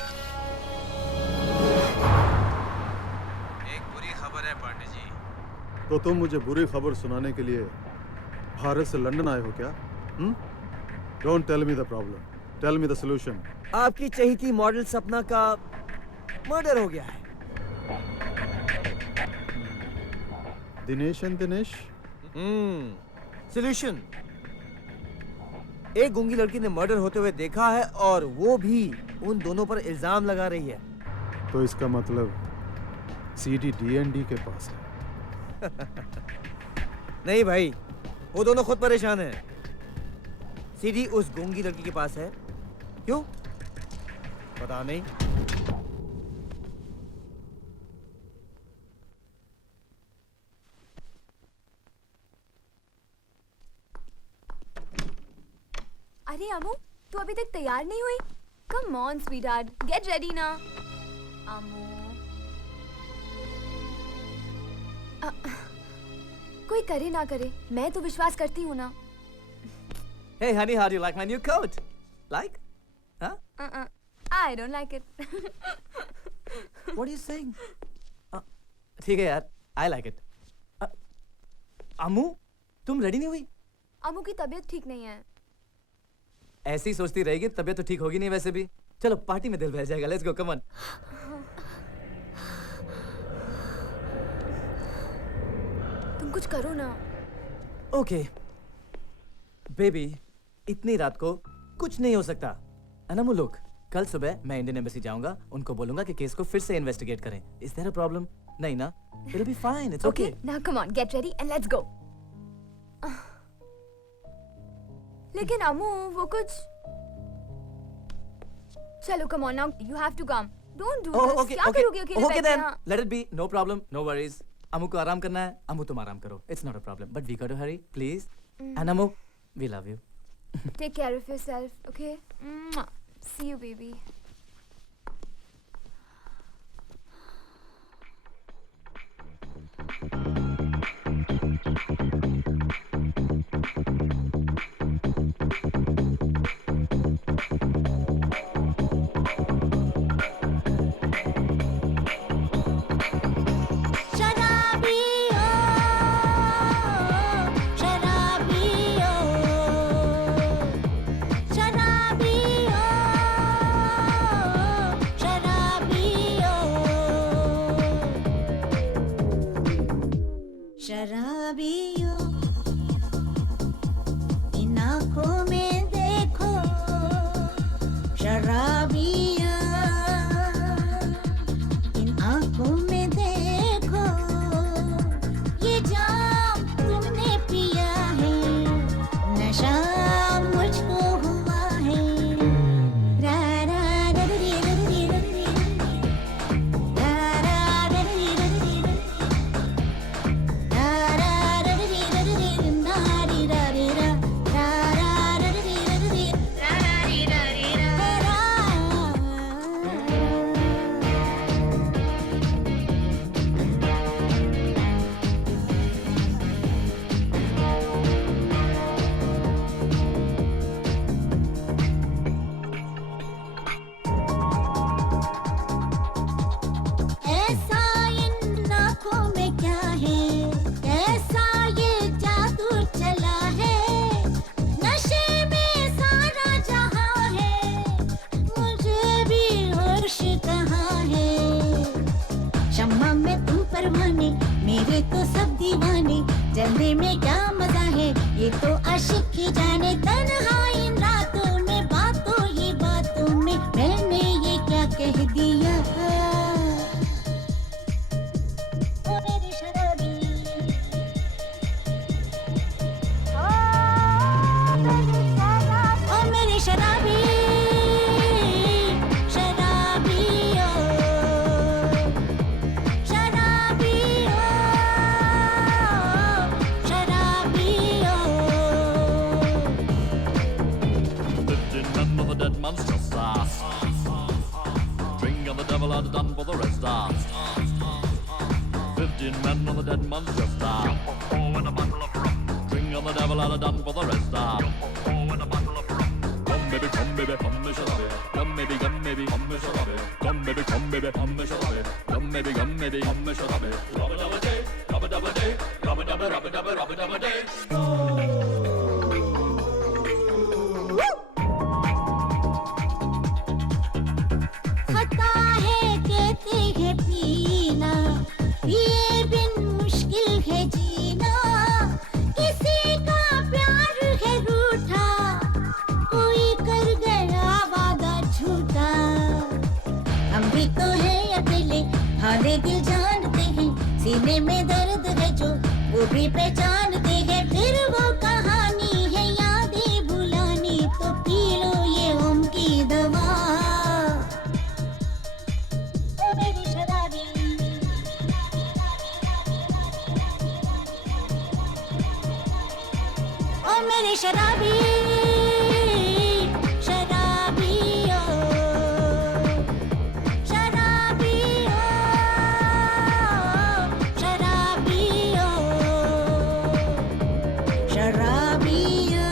एक बुरी खबर है पांडे जी। तो तुम मुझे बुरी खबर सुनाने के लिए भारत से लंदन आए हो क्या? Don't tell me the problem, tell me the solution. आपकी चहेती मॉडल सपना का मर्डर हो गया है। दिनेश एंड दिनेश। सॉल्यूशन। एक गूंगी लड़की ने मर्डर होते हुए देखा है और वो भी उन दोनों पर इल्जाम लगा रही है। तो इसका मतलब सीडी D&D के पास है। नहीं भाई, वो दोनों खुद परेशान हैं। सीडी उस गूंगी लड़की के पास है। क्यों? पता नहीं। अरे अमू, तू अभी तक तैयार नहीं हुई? Come on sweetheart, get ready ना। अमू कोई करे ना करे, मैं तो विश्वास करती हूँ ना। Hey honey, how do you like my new coat? Like? Huh? I don't like it. What are you saying? ठीक है यार, I like it. अम्मू, तुम रेडी नहीं हुई? अमू की तबीयत ठीक नहीं है। ऐसी सोचती रहेगी तबीयत तो ठीक होगी नहीं वैसे भी। चलो पार्टी में दिल बहल जाएगा। Let's go, come on. तुम कुछ करो ना। ओके बेबी, इतनी रात को कुछ नहीं हो सकता। अनमू लोग, कल सुबह मैं इंडियन एम्बेसी जाऊंगा, उनको बोलूंगा कि केस को फिर से इन्वेस्टिगेट करें। Is there a problem? नहीं ना? It will be fine, it's okay. Now come on, get ready and let's go. लेकिन अमू वो कुछ। चलो come on now, you have to come. Don't do this. क्या करोगे अकेले बैठ के? Okay then, let it be, no problem, no worries. Amu को आराम करना है, अमू तुम आराम करो। It's not a problem, but we got to Hari please. And Amu, we love you. Take care of yourself, okay? Mwah. See you, baby. शराबी ओ है तो सब दीवाने, जलने में क्या मजा है ये तो आशिक ही जाने। तन्हा इन रातों में, बातों ही बातों में मैंने ये क्या कह दिया। ओ मेरी शराबी, ओ मेरी शराबी, शराबी ओ, शराबी ओ, शराबी ओ। 15 men of the dead man's just ass. Drink on the devil are done for the rest of. 15 men on the dead man's just ass. Drink on the devil are done for the rest of. Come baby, come me shut up. Come baby, come me shut up. Come baby, come me shut up. Come baby, come me shut up. Rubba dubba day, rubba dubba day, rubba dubba rubba dubba rubba dubba day. खता है कहते हैं पीना, पिए बिन मुश्किल है जीना। किसी का प्यार है रूठा, कोई कर गया वादा झूठा। हम भी तो है अकेले, हाले दिल जानते हैं। सीने में दर्द है जो वो भी पहचानते हैं। फिर वो कहानी है यादें भुलानी, तो पी लो ये गम की दवा। ओ मेरी शराबी, ओ मेरी शराबी, शराबी ओ, शराबी ओ, शराबी ओ, शराबी ओ।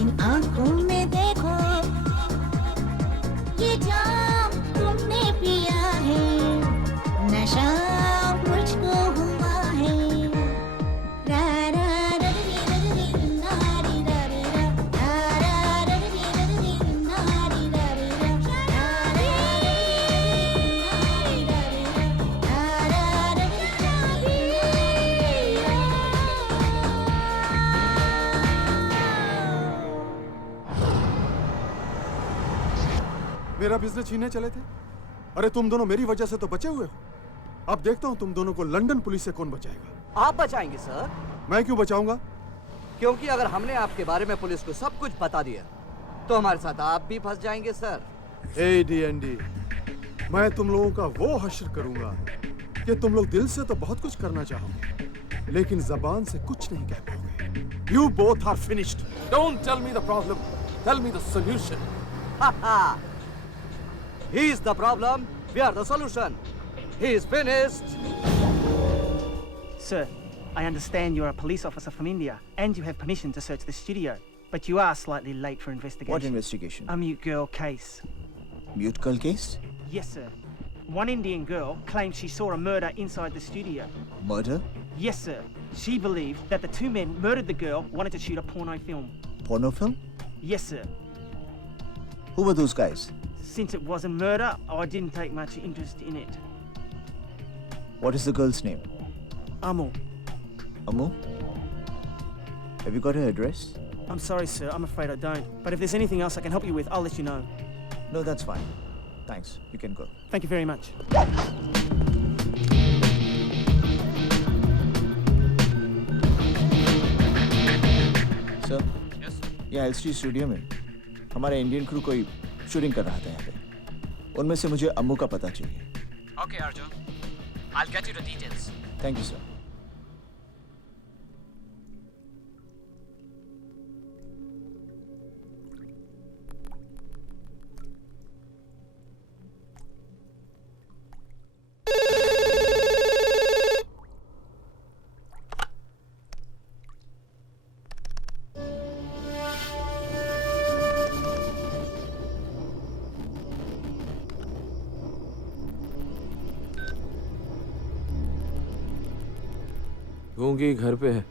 इन आंखों में देखो, ये जाम तुमने पिया है, नशा मुझको हुआ है। रा रा रा री रा री ना री रा री रा, रा रा रा री रा री ना री रा री रा, रा रे ना री रा री रा, रा रा रा री रा मेरा बिजनेस छीनने चले थे। अरे तुम दोनों मेरी वजह से तो बचे हुए हो। अब देखता हूँ तुम दोनों को लंदन पुलिस से कौन बचाएगा। आप बचाएंगे सर, मैं क्यों बचाऊंगा? क्योंकि अगर हमने आपके बारे में पुलिस को सब कुछ बता दिया तो हमारे साथ आप भी फंस जाएंगे सर। AD&D, मैं तुम लोगों का वो हश्र करूंगा कि तुम लोग दिल से तो बहुत कुछ करना चाहोगे, लेकिन जबान से कुछ नहीं कह पाओगे। You both are finished. Don't tell me the problem. Tell me the solution. He is the problem, we are the solution. He is finished. Sir, I understand you're a police officer from India and you have permission to search the studio, but you are slightly late for investigation. What investigation? A mute girl case. Mute girl case? Yes, sir. One Indian girl claims she saw a murder inside the studio. Murder? Yes, sir. She believed that the two men murdered the girl, wanted to shoot a porno film. Porno film? Yes, sir. Who were those guys? Since it was a murder, I didn't take much interest in it. What is the girl's name? Amu. Amu? Have you got her address? I'm sorry, sir. I'm afraid I don't. But if there's anything else I can help you with, I'll let you know. No, that's fine. Thanks. You can go. Thank you very much. Sir? Yes? यहाँ LCD studio में हमारा Indian crew कोई shooting कर रहा था यहाँ पे। उनमें से मुझे अम्मू का पता चाहिए। Okay, Arjun. I'll get you the details. Thank you, sir. गूंगी घर पे है।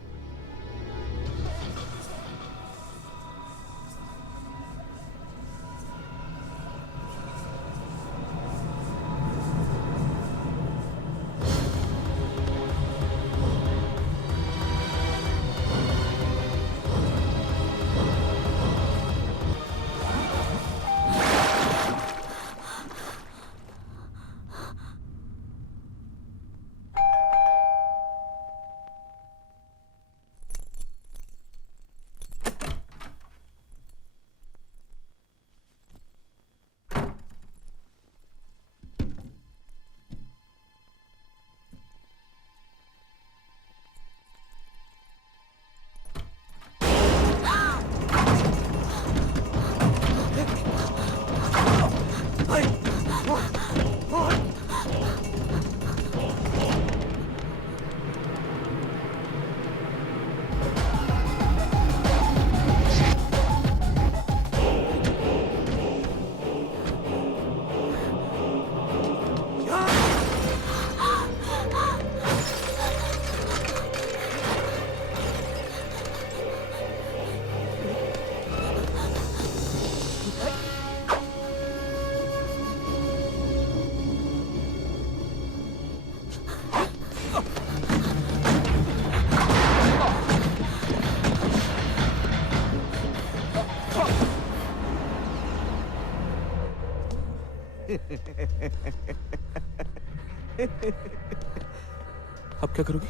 अब क्या करोगी?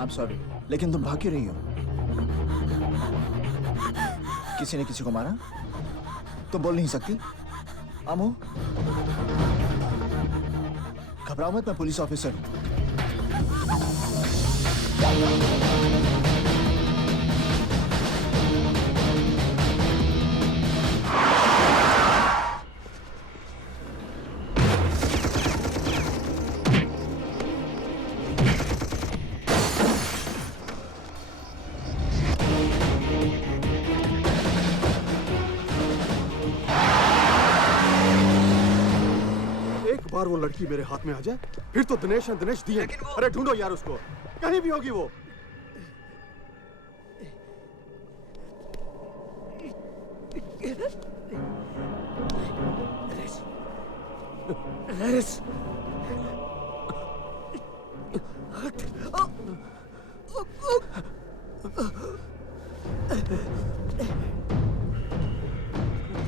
I'm sorry, लेकिन तुम भाग क्यों रही हो? किसी ने किसी को मारा? तुम बोल नहीं सकती? आमो, घबराओ मत, मैं पुलिस ऑफिसर हूं। बार वो लड़की मेरे हाथ में आ जाए फिर तो दिनेश है दिनेश दिए। अरे ढूंढो यार उसको, कहीं भी होगी वो। नरेश,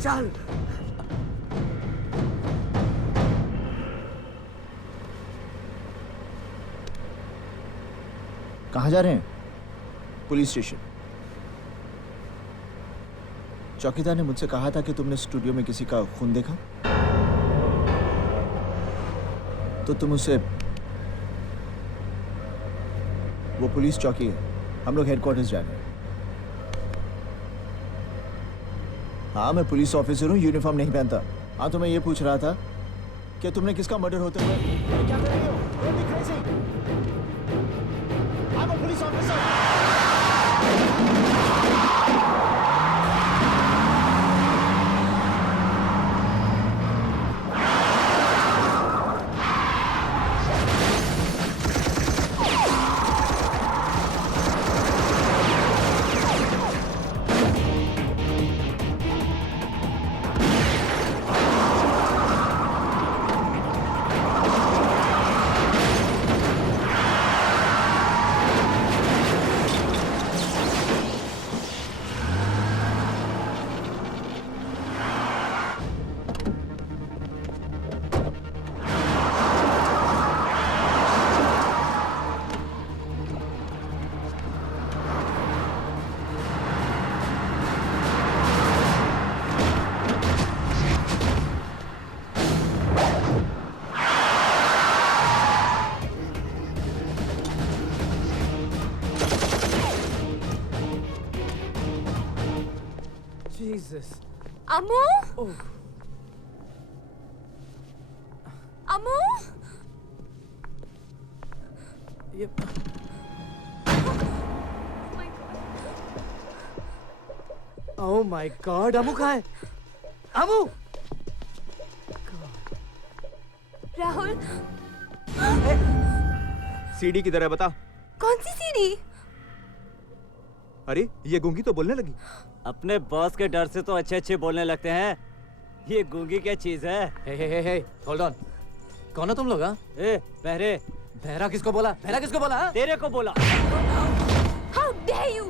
चल। कहाँ जा रहे हैं? Police station. चौकीदार ने मुझसे कहा था कि तुमने स्टूडियो में किसी का खून देखा, तो तुम उसे, वो पुलिस चौकी है, हम लोग हेडक्वार्टर्स जा रहे हैं। हाँ, मैं पुलिस ऑफिसर हूँ, यूनिफॉर्म नहीं पहनता। हाँ, तो मैं ये पूछ रहा था कि तुमने किसका मर्डर होते हुए क्या कर रही हो? Don't be crazy. I'm a police officer. Jesus. Amu? Oh. Amu? Yep. Oh my God. Amu कहाँ है? अमू! राहुल? सीडी किधर है बता? कौन सी सीडी? अरे ये गूंगी तो बोलने लगी। अपने बॉस के डर से तो अच्छे अच्छे बोलने लगते हैं। ये गूंगी क्या चीज है? हे होल्ड ऑन। कौन हो तुम लोग? हाँ, ए बहरे। बहरा किसको बोला? बहरा किसको बोला? तेरे को बोला। How dare you?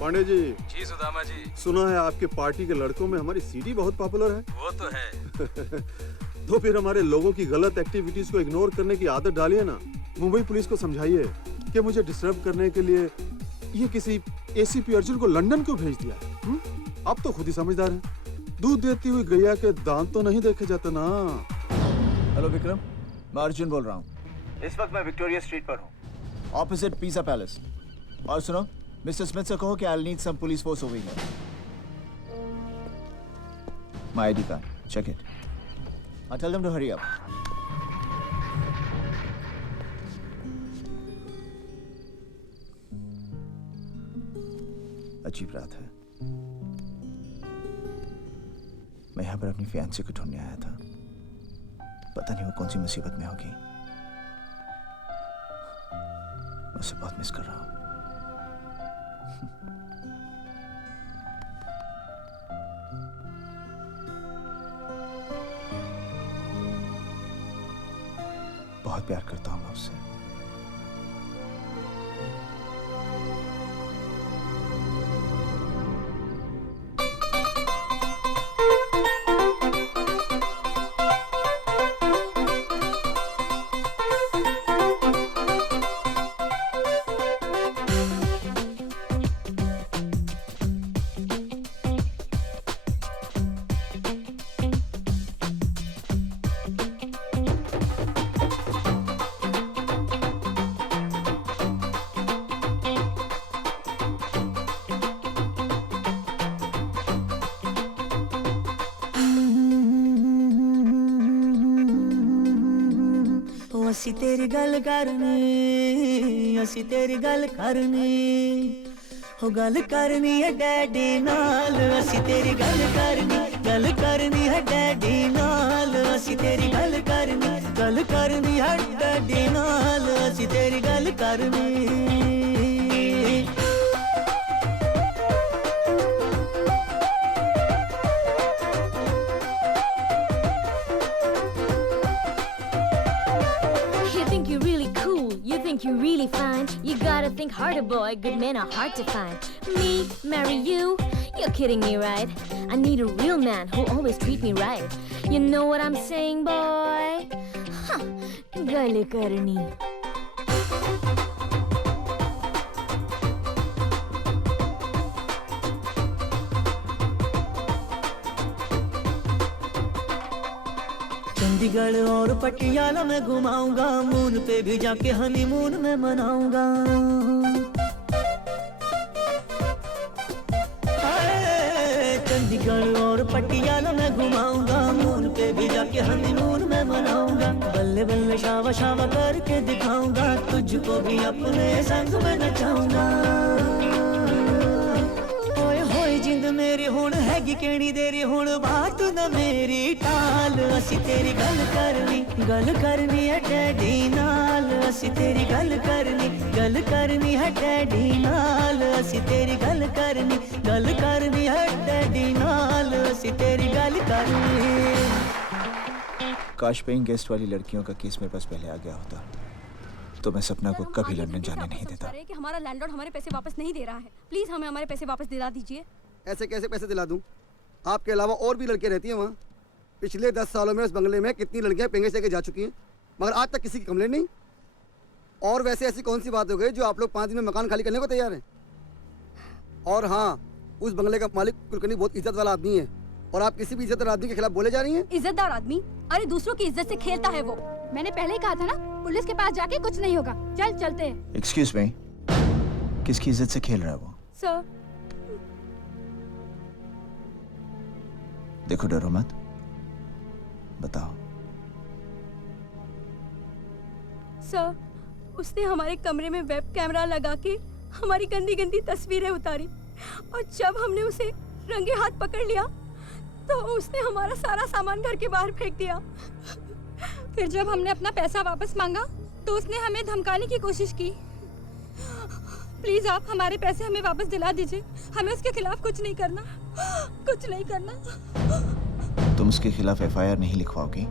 Pandey ji. जी सुदामा जी। सुना है आपके पार्टी के लड़कों में हमारी सीडी बहुत पॉपुलर है। वो तो है। तो फिर हमारे लोगों की गलत एक्टिविटीज को इग्नोर करने की आदत डालिए ना। मुंबई पुलिस को समझाइए कि मुझे डिस्टर्ब करने के लिए ये किसी एसीपी अर्जुन को लंदन क्यों भेज दिया। आप तो खुद ही समझदार हैं। दूध देती हुई गैया के दांत तो नहीं देखे जाते ना। हेलो विक्रम, मैं अर्जुन बोल रहा हूँ। इस वक्त मैं विक्टोरिया स्ट्रीट पर हूँ, ऑपोजिट पिज़्ज़ा पैलेस। और सुनो, मिस्टर स्मिथ से कहो कि I need some police force over here. My ID card. Check it. I'll tell them to hurry up. अजीब रात है। मैं यहाँ पर अपनी फियांसी को ढूंढने आया था। पता नहीं वो कौन सी मुसीबत में होगी। मैं उसे बहुत मिस कर रहा हूँ। बहुत प्यार करता हूँ मैं उससे। ਅਸੀਂ ਤੇਰੀ ਗੱਲ ਕਰਨੀ ਅਸੀਂ ਤੇਰੀ ਗੱਲ ਕਰਨੀ ਹੋ ਗੱਲ ਕਰਨੀ ਹੈ ਡੈਡੀ ਨਾਲ ਅਸੀਂ ਤੇਰੀ ਗੱਲ ਕਰਨੀ ਹੈ ਡੈਡੀ ਨਾਲ ਅਸੀਂ ਤੇਰੀ ਗੱਲ ਕਰਨੀ ਹੈ ਡੈਡੀ ਨਾਲ ਅਸੀਂ ਤੇਰੀ ਗੱਲ ਕਰਨੀ You're really fine. You gotta think harder, boy. Good men are hard to find. Me, marry you? You're kidding me, right? I need a real man who always treat me right. You know what I'm saying, boy? Huh. Gal karni. Chandigarh और पटियाला में घुमाऊंगा moon पे भी जाके honeymoon में मनाऊंगा चंडीगढ़ और पटियाला में घुमाऊंगा मून पे भी जाके हनीमून में मनाऊंगा बल्ले बल्ले शावा शावा करके दिखाऊंगा तुझको भी अपने संग में नचाऊंगा जिंद मेरी हुण हैगी केड़ी देरी हुण बात न मेरी टाल असी तेरी गल करनी है डैडी नाल असी तेरी गल करनी है डैडी नाल असी तेरी गल करनी है डैडी नाल असी तेरी गल करनी काश पेइंग गेस्ट वाली लड़कियों का केस मेरे पास पहले आ गया होता तो मैं सपना को कभी लंदन जाने नहीं देता। कि हमारा लैंडलॉर्ड हमारे पैसे वापस नहीं दे रहा है, प्लीज हमें हमारे पैसे वापस दिला दीजिए। ऐसे कैसे पैसे दिला दूं? आपके अलावा और भी लड़कियां रहती हैं वहाँ। पिछले 10 सालों में उस बंगले में कितनी लड़कियां पेंगे से जा चुकी हैं, मगर आज तक किसी की कंप्लेंट नहीं। और वैसे ऐसी कौन सी बात हो गई जो आप लोग 5 दिन में मकान खाली करने को तैयार हैं? और हाँ, उस बंगले का मालिक कुलकर्णी बहुत इज्जत वाला आदमी है और आप किसी भी इज्जतदार आदमी के खिलाफ बोले जा रही हैं। इज्जतदार आदमी? अरे दूसरों की इज्जत से खेलता है वो। मैंने पहले ही कहा था ना, पुलिस के पास जाके कुछ नहीं होगा। चल चलते हैं। एक्सक्यूज मी, किसकी इज्जत से खेल रहा है वो? सर। देखो डरो मत, बताओ। सर, उसने हमारे कमरे में वेब कैमरा लगा के हमारी गंदी गंदी तस्वीरें उतारी और जब हमने उसे रंगे हाथ पकड़ लिया तो उसने हमारा सारा सामान घर के बाहर फेंक दिया। फिर जब हमने अपना पैसा वापस मांगा तो उसने हमें धमकाने की कोशिश की। प्लीज आप हमारे पैसे हमें वापस दिला दीजिए, हमें उसके खिलाफ कुछ नहीं करना, कुछ नहीं करना। तुम उसके खिलाफ एफआईआर नहीं लिखवाओगी?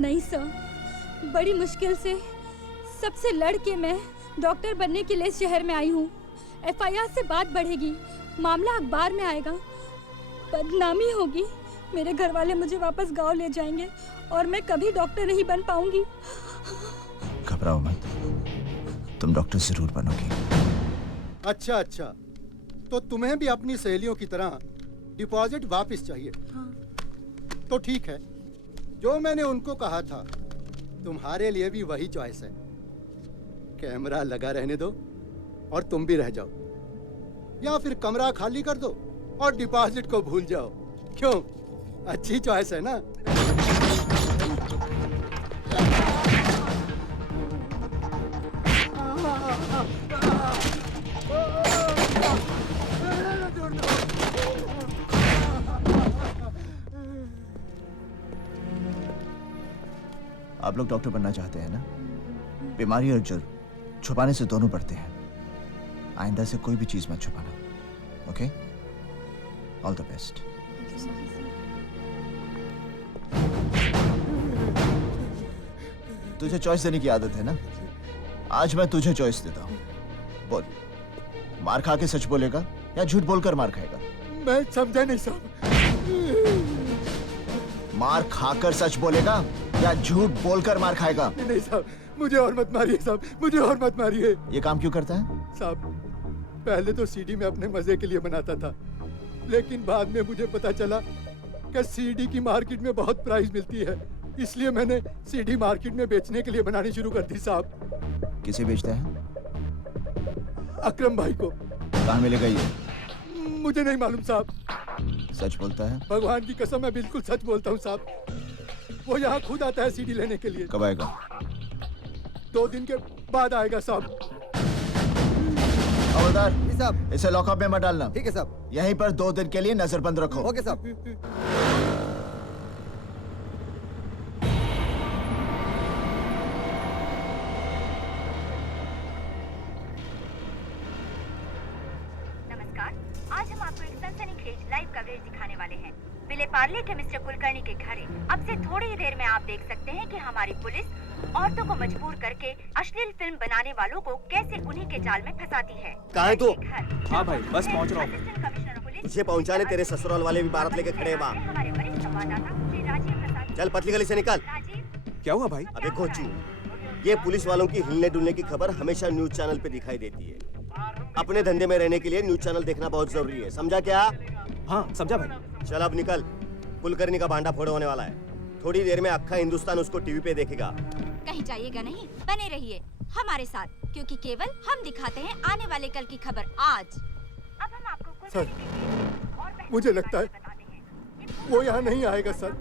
नहीं सर, बड़ी मुश्किल से सबसे लड़ के मैं डॉक्टर बनने के लिए शहर में आई हूँ। एफआईआर से बात बढ़ेगी, मामला अखबार में आएगा, बदनामी होगी, मेरे घर वाले मुझे वापस गांव ले जाएंगे और मैं कभी डॉक्टर नहीं बन पाऊंगी। घबराओ मत, तुम डॉक्टर जरूर बनोगी। अच्छा अच्छा, तो तुम्हें भी अपनी सहेलियों की तरह डिपॉजिट वापस चाहिए? हाँ। तो ठीक है, जो मैंने उनको कहा था तुम्हारे लिए भी वही चॉइस है। कैमरा लगा रहने दो और तुम भी रह जाओ, या फिर कमरा खाली कर दो और डिपॉजिट को भूल जाओ। क्यों? अच्छी चॉइस है ना? आप लोग डॉक्टर बनना चाहते हैं ना? बीमारी और जुर्म छुपाने से दोनों बढ़ते हैं। आइंदा से कोई भी चीज मत छुपाना। ओके? All the best. तुझे चॉइस देने की आदत है ना? आज मैं तुझे चॉइस देता हूँ। बोल, मार खा के सच बोलेगा या झूठ बोलकर मार खाएगा? मैं समझा नहीं साहब। मार खाकर सच बोलेगा या झूठ बोलकर मार खाएगा? नहीं साहब, मुझे और मत मारिए साहब, मुझे और मत मारिए। ये काम क्यों करता है? साहब, पहले तो सीडी में अपने मजे के लिए बनाता था, लेकिन बाद में मुझे पता चला कि सीडी की मार्केट में बहुत प्राइस मिलती है, इसलिए मैंने सीडी मार्केट में बेचने के लिए बनानी शुरू कर दी साहब। किसे बेचता है? अकरम भाई को। कहाँ मिलेगा ये? मुझे नहीं मालूम साहब। सच बोलता है? भगवान की कसम, मैं बिल्कुल सच बोलता हूँ साहब। वो यहाँ खुद आता है सीडी लेने के लिए। कब आएगा? 2 दिन के बाद आएगा साहब। हवलदार साहब, इसे लॉकअप में मत डालना। ठीक है साहब। यहीं पर 2 दिन के लिए नजरबंद रखो। ओके साहब। नमस्कार, आज हम आपको एक सनसनीखेज लाइव कवरेज दिखाने वाले हैं। विले पार्ले के मिस्टर कुलकर्णी के घर अब से थोड़ी ही देर में आप देख सकते हैं कि हमारी पुलिस औरतों को मजबूर करके अश्लील फिल्म बनाने वालों को कैसे उन्हीं के जाल में फंसाती है। कहाँ है तू? हाँ भाई, बस पहुंच रहा हूँ। तुझे पहुंचाने तेरे ससुराल वाले भी बारात लेके खड़े हैं वहाँ। हमारे वरिष्ठ संवाददाता श्री राजीव प्रसाद। चल पतली गली से निकल। क्या हुआ भाई? अबे कोचू, ये पुलिस वालों की हिलने डुलने की खबर हमेशा न्यूज चैनल पे दिखाई देती है। अपने धंधे में रहने के लिए न्यूज चैनल देखना बहुत जरूरी है, समझा क्या? हाँ समझा भाई। चल अब निकल, कुलकर्णी का भांडा फोड़ होने वाला है। थोड़ी देर में अक्खा हिंदुस्तान उसको टीवी पे देखेगा। कहीं जाइएगा नहीं, बने रहिए हमारे साथ, क्योंकि केवल हम दिखाते हैं आने वाले कल की खबर आज। अब हम आपको सर, मुझे लगता है वो यहाँ नहीं आएगा सर।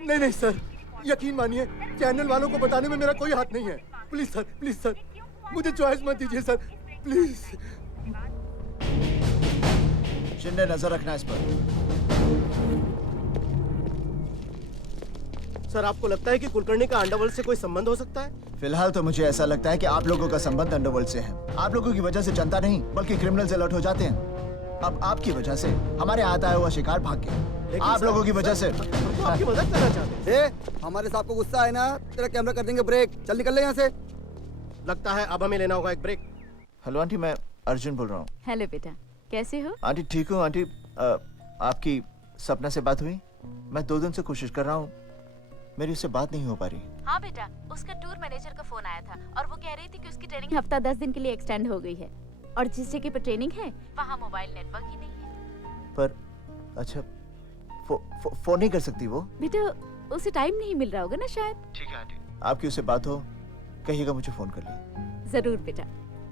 नहीं नहीं सर, यकीन मानिए, चैनल वालों को बताने में मेरा कोई हाथ नहीं है। प्लीज सर, मुझे चॉइस मत दीजिए सर, प्लीज। शिंदे, नजर रखना इस पर। सर, आपको लगता है कि कुलकर्णी का अंडरवर्ल्ड से कोई संबंध हो सकता है? फिलहाल तो मुझे ऐसा लगता है कि आप लोगों का संबंध अंडरवर्ल्ड से है। आप लोगों की वजह से जनता नहीं बल्कि क्रिमिनल्स अलर्ट हो जाते हैं। अब आपकी वजह से हमारे हाथ आया हुआ शिकार भाग गया। आप लोगों की वजह से। तो आपकी मदद करना चाहते हैं। हमारे साहब को गुस्सा है ना, तेरा कैमरा कर देंगे ब्रेक। चल निकल ले यहाँ से। लगता है अब हमें लेना होगा एक ब्रेक। हेलो आंटी, मैं अर्जुन बोल रहा हूँ। हेलो बेटा, कैसे हो? आंटी ठीक हूँ आंटी। आपकी सपना से बात हुई? मैं 2 दिन से कोशिश कर रहा हूँ, मेरी उससे बात नहीं हो पा रही। हाँ बेटा, उसका टूर मैनेजर का फोन आया था और वो कह रही थी कि उसकी ट्रेनिंग हफ्ता 10 दिन के लिए एक्सटेंड हो गई है और जिस जगह पर ट्रेनिंग है वहाँ मोबाइल नेटवर्क ही नहीं है। पर अच्छा, फोन नहीं कर सकती वो? बेटा उसे टाइम नहीं मिल रहा होगा ना शायद। ठीक है आंटी, आपकी उससे बात हो कहिएगा मुझे फोन कर ले। जरूर बेटा।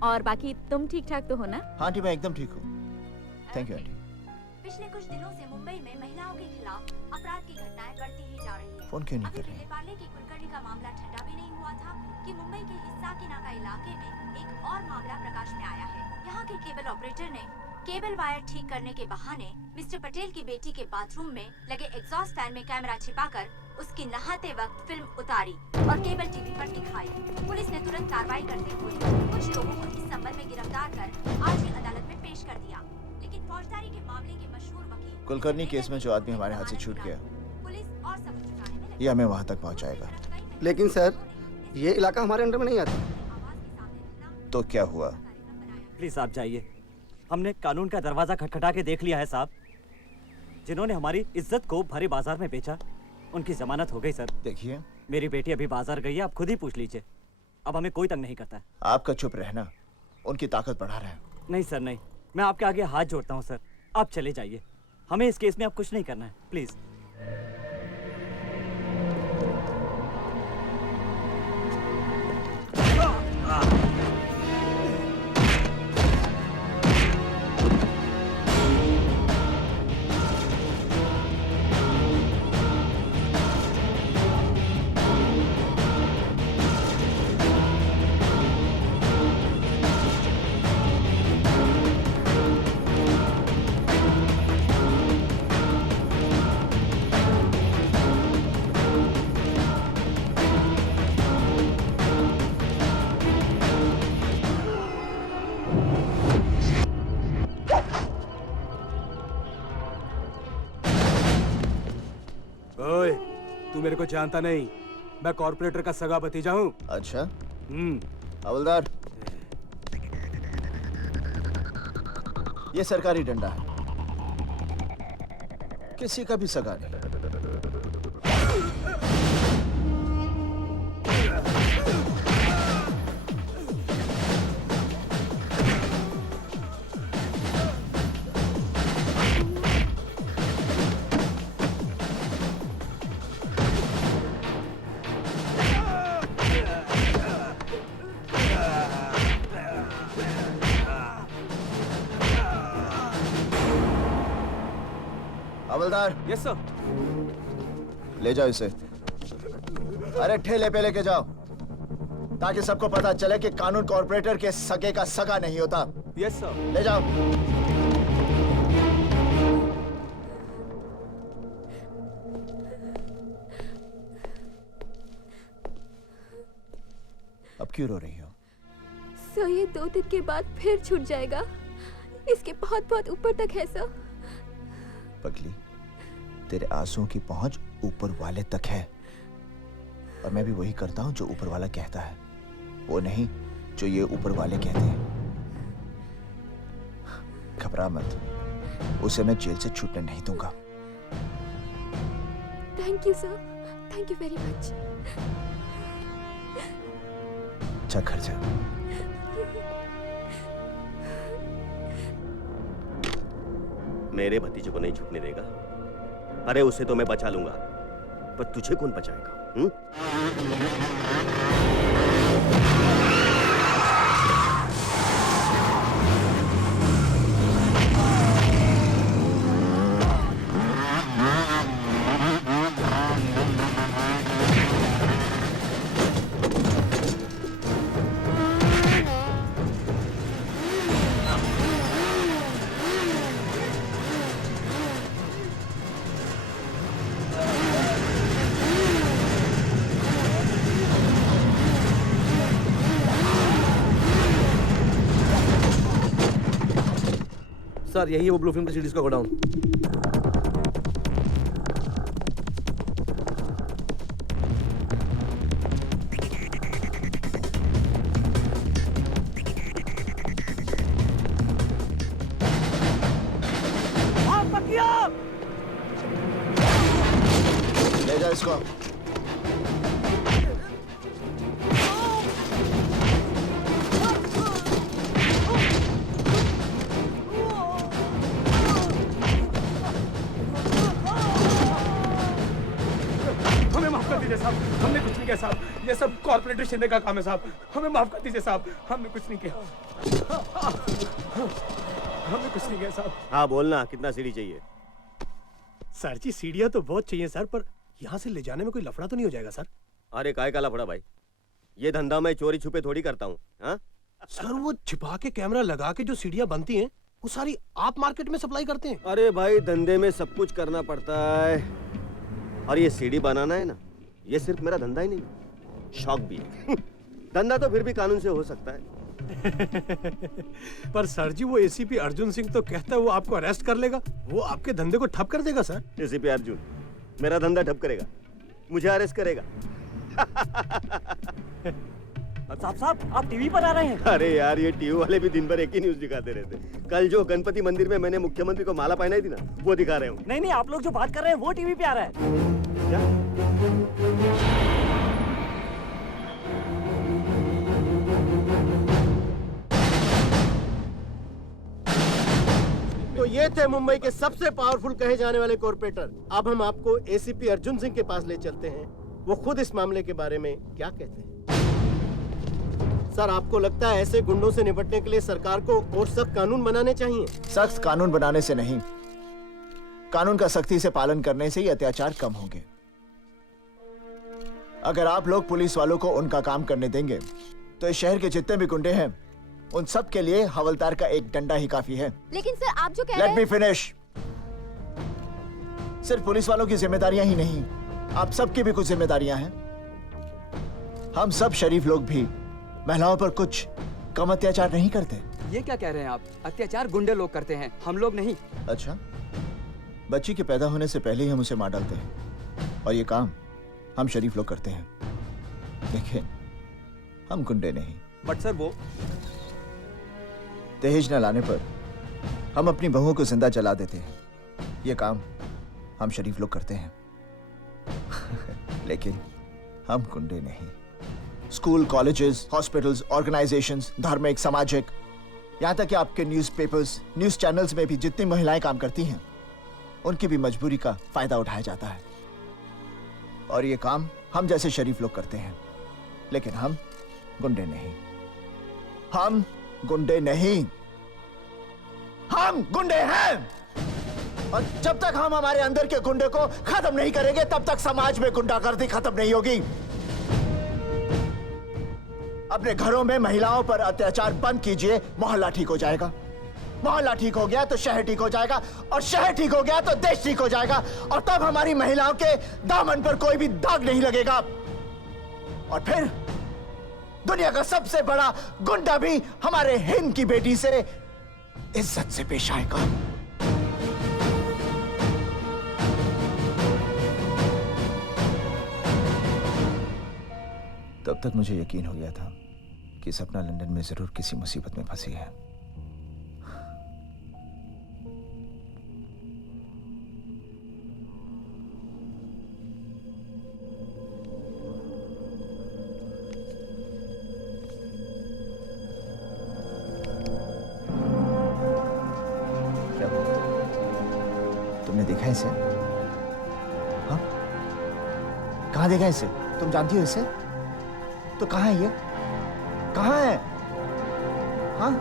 और बाकी तुम ठीक ठाक तो हो ना? हाँ आंटी, मैं एकदम ठीक हूँ। Thank you aunty. पिछले कुछ दिनों से मुंबई में महिलाओं के खिलाफ अपराध की घटनाएं बढ़ती ही जा रही है। फोन क्यों नहीं कर रही? विले पार्ले की कुलकर्णी का मामला ठंडा भी नहीं हुआ था कि मुंबई के हिस्सा के नाका इलाके में एक और मामला प्रकाश में आया है। यहाँ के केबल ऑपरेटर ने केबल वायर ठीक करने के बहाने मिस्टर पटेल की बेटी के बाथरूम में लगे एग्जॉस्ट फैन में कैमरा छिपाकर उसकी नहाते वक्त फिल्म उतारी और केबल टीवी पर दिखाई। पुलिस ने तुरंत कार्रवाई करते हुए कुछ लोगों को इस संबंध में गिरफ्तार कर आज ही अदालत में पेश कर दिया। लेकिन फौजदारी के मामले के मशहूर वकील कुलकर्णी केस में जो आदमी हमारे हाथ से छूट गया, पुलिस और सबूत जुटाने में ये हमें वहाँ तक पहुँचाएगा। लेकिन सर, ये इलाका हमारे अंडर में नहीं आता। तो क्या हुआ? प्लीज आप जाइए, हमने कानून का दरवाजा खटखटा के देख लिया है साहब। जिन्होंने हमारी इज्जत को भरे बाजार में बेचा, उनकी जमानत हो गई सर। देखिए, मेरी बेटी अभी बाजार गई है, आप खुद ही पूछ लीजिए। अब हमें कोई तंग नहीं करता है। आपका चुप रहना उनकी ताकत बढ़ा रहा है। नहीं सर नहीं, मैं आपके आगे हाथ जोड़ता हूँ सर, आप चले जाइए। हमें इस केस में अब कुछ नहीं करना है, प्लीज। मेरे को जानता नहीं, मैं कॉर्पोरेटर का सगा भतीजा हूँ। अच्छा। हवलदार, ये सरकारी डंडा है, किसी का भी सगा नहीं। हवलदार। Yes sir. ले जाओ इसे। अरे ठेले पे लेके जाओ, ताकि सबको पता चले कि कानून कॉर्पोरेटर के सगे का सगा नहीं होता। Yes sir. ले जाओ। अब क्यों रो रही हो? सर ये 2 दिन के बाद फिर छूट जाएगा, इसके बहुत बहुत ऊपर तक है सर। पगली, तेरे आंसुओं की पहुंच ऊपर वाले तक है, और मैं भी वही करता हूं जो ऊपर वाला कहता है, वो नहीं जो ये ऊपर वाले कहते हैं। घबरा मत, उसे मैं जेल से छूटने नहीं दूंगा। Thank you sir, thank you very much. अच्छा घर जा। मेरे भतीजे को नहीं छूटने देगा। अरे उसे तो मैं बचा लूंगा, पर तुझे कौन बचाएगा? सर यही है वो ब्लू फिल्म की सीरीज का गोडाउन। ले जा इसको। साहब, हमने कुछ नहीं किया साहब, ये सब कॉर्पोरेटर शिंदे का काम है साहब, हमें माफ कर दीजिए साहब, हमने कुछ नहीं किया, हमने कुछ नहीं किया साहब। हाँ बोलना, कितना सीढ़ी चाहिए? सर जी सीढ़ियाँ तो बहुत चाहिए सर, पर यहाँ से ले जाने में कोई लफड़ा तो नहीं हो जाएगा सर? अरे काय का लफड़ा भाई, ये धंधा मैं चोरी छुपे थोड़ी करता हूँ। हाँ सर वो छिपा के कैमरा लगा के जो सीढ़ियाँ बनती हैं वो सारी आप मार्केट में सप्लाई करते हैं? अरे भाई धंधे में सब कुछ करना पड़ता है, और ये सीढ़ी बनाना है ना, ये सिर्फ मेरा धंधा ही नहीं, शौक भी है। धंधा तो फिर भी कानून से हो सकता है। पर सर जी वो एसीपी अर्जुन सिंह तो कहता है वो आपको अरेस्ट कर लेगा, वो आपके धंधे को ठप कर देगा सर। एसीपी अर्जुन मेरा धंधा ठप करेगा, मुझे अरेस्ट करेगा। साहब आप टीवी पर आ रहे हैं? अरे यार ये टीवी वाले भी दिन भर एक ही न्यूज दिखाते रहते। कल जो गणपति मंदिर में मैंने मुख्यमंत्री को माला पहनाई थी ना, वो दिखा रहे हूँ। नहीं आप लोग जो बात कर रहे हैं वो टीवी पे आ रहा है। क्या? तो ये थे मुंबई के सबसे पावरफुल कहे जाने वाले कॉर्पोरेटर। अब हम आपको एसीपी अर्जुन सिंह के पास ले चलते हैं, वो खुद इस मामले के बारे में क्या कहते हैं। सर आपको लगता है ऐसे गुंडों से निपटने के लिए सरकार को और सख्त कानून बनाने चाहिए? सख्त कानून बनाने से नहीं, कानून का सख्ती से पालन करने से ही अत्याचार कम होंगे। अगर आप लोग पुलिस वालों को उनका काम करने देंगे तो इस शहर के जितने भी गुंडे हैं उन सब के लिए हवलदार का एक डंडा ही काफी है। लेकिन सर आप जो कह रहे हैं। Let me finish. सिर्फ पुलिस वालों की जिम्मेदारियां ही नहीं, आप सबकी भी कुछ जिम्मेदारियां हैं। हम सब शरीफ लोग भी महिलाओं पर कुछ कम अत्याचार नहीं करते। ये क्या कह रहे हैं आप? अत्याचार गुंडे लोग करते हैं, हम लोग नहीं। अच्छा, बच्ची के पैदा होने से पहले ही हम उसे मार डालते हैं, और ये काम हम शरीफ लोग करते हैं, लेकिन हम गुंडे नहीं। बट सर वो दहेज न लाने पर हम अपनी बहुओं को जिंदा जला देते हैं। ये काम हम शरीफ लोग करते हैं लेकिन हम गुंडे नहीं। स्कूल, कॉलेजेस, हॉस्पिटल्स, ऑर्गेनाइजेशंस, धार्मिक, सामाजिक, यहां तक कि आपके न्यूज़पेपर्स, न्यूज़ चैनल्स में भी जितनी महिलाएं काम करती हैं, उनकी भी मजबूरी का फायदा उठाया जाता है। और ये काम हम जैसे शरीफ लोग करते हैं, लेकिन हम गुंडे नहीं। हम गुंडे नहीं, हम गुंडे हैं। और जब तक हम हमारे अंदर के गुंडे को खत्म नहीं करेंगे, तब तक समाज में गुंडागर्दी खत्म नहीं होगी। अपने घरों में महिलाओं पर अत्याचार बंद कीजिए, मोहल्ला ठीक हो जाएगा। मोहल्ला ठीक हो गया तो शहर ठीक हो जाएगा, और शहर ठीक हो गया तो देश ठीक हो जाएगा। और तब हमारी महिलाओं के दामन पर कोई भी दाग नहीं लगेगा। और फिर दुनिया का सबसे बड़ा गुंडा भी हमारे हिंद की बेटी से इज्जत से पेश आएगा। तब तक मुझे यकीन हो गया था कि सपना लंदन में जरूर किसी मुसीबत में फंसी है। क्या हुआ? तुमने देखा इसे? हाँ? कहाँ देखा इसे? तुम जानती हो इसे? तो कहाँ है ये? कहाँ है? हाँ?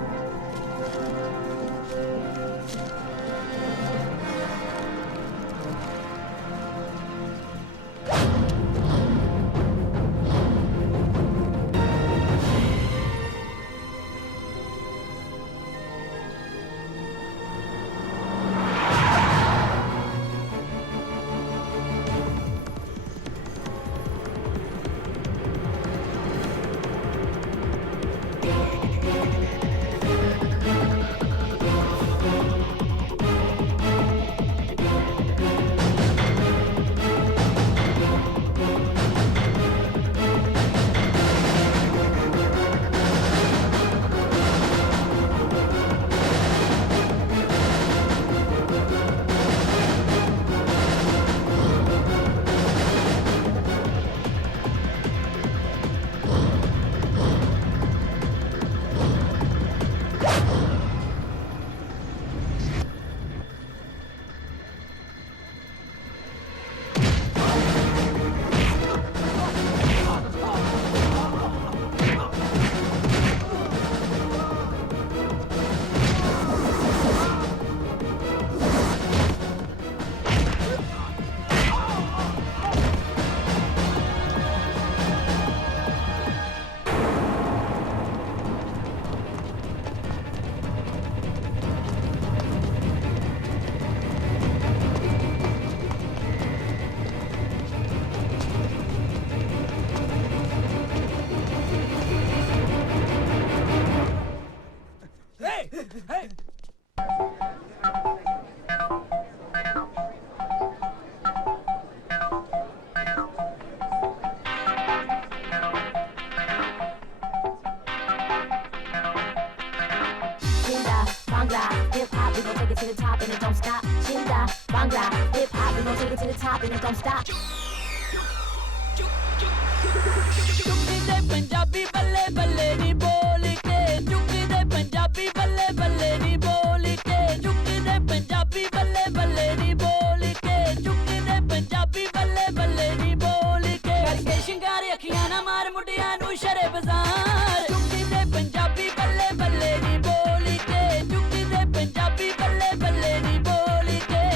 पंजाबी बल्ले बल्ले नी बोल के चुकी दे पंजाबी बल्ले बल्ले नी बोल के चुकी दे पंजाबी बल्ले बल्ले नी बोल के चुकी दे पंजाबी बल्ले बल्ले नी बोल के करके शिंगार अखियां ना मार मुंडियां नु शरे बाजार चुकी दे पंजाबी बल्ले बल्ले नी बोल के चुकी दे पंजाबी बल्ले बल्ले नी बोल के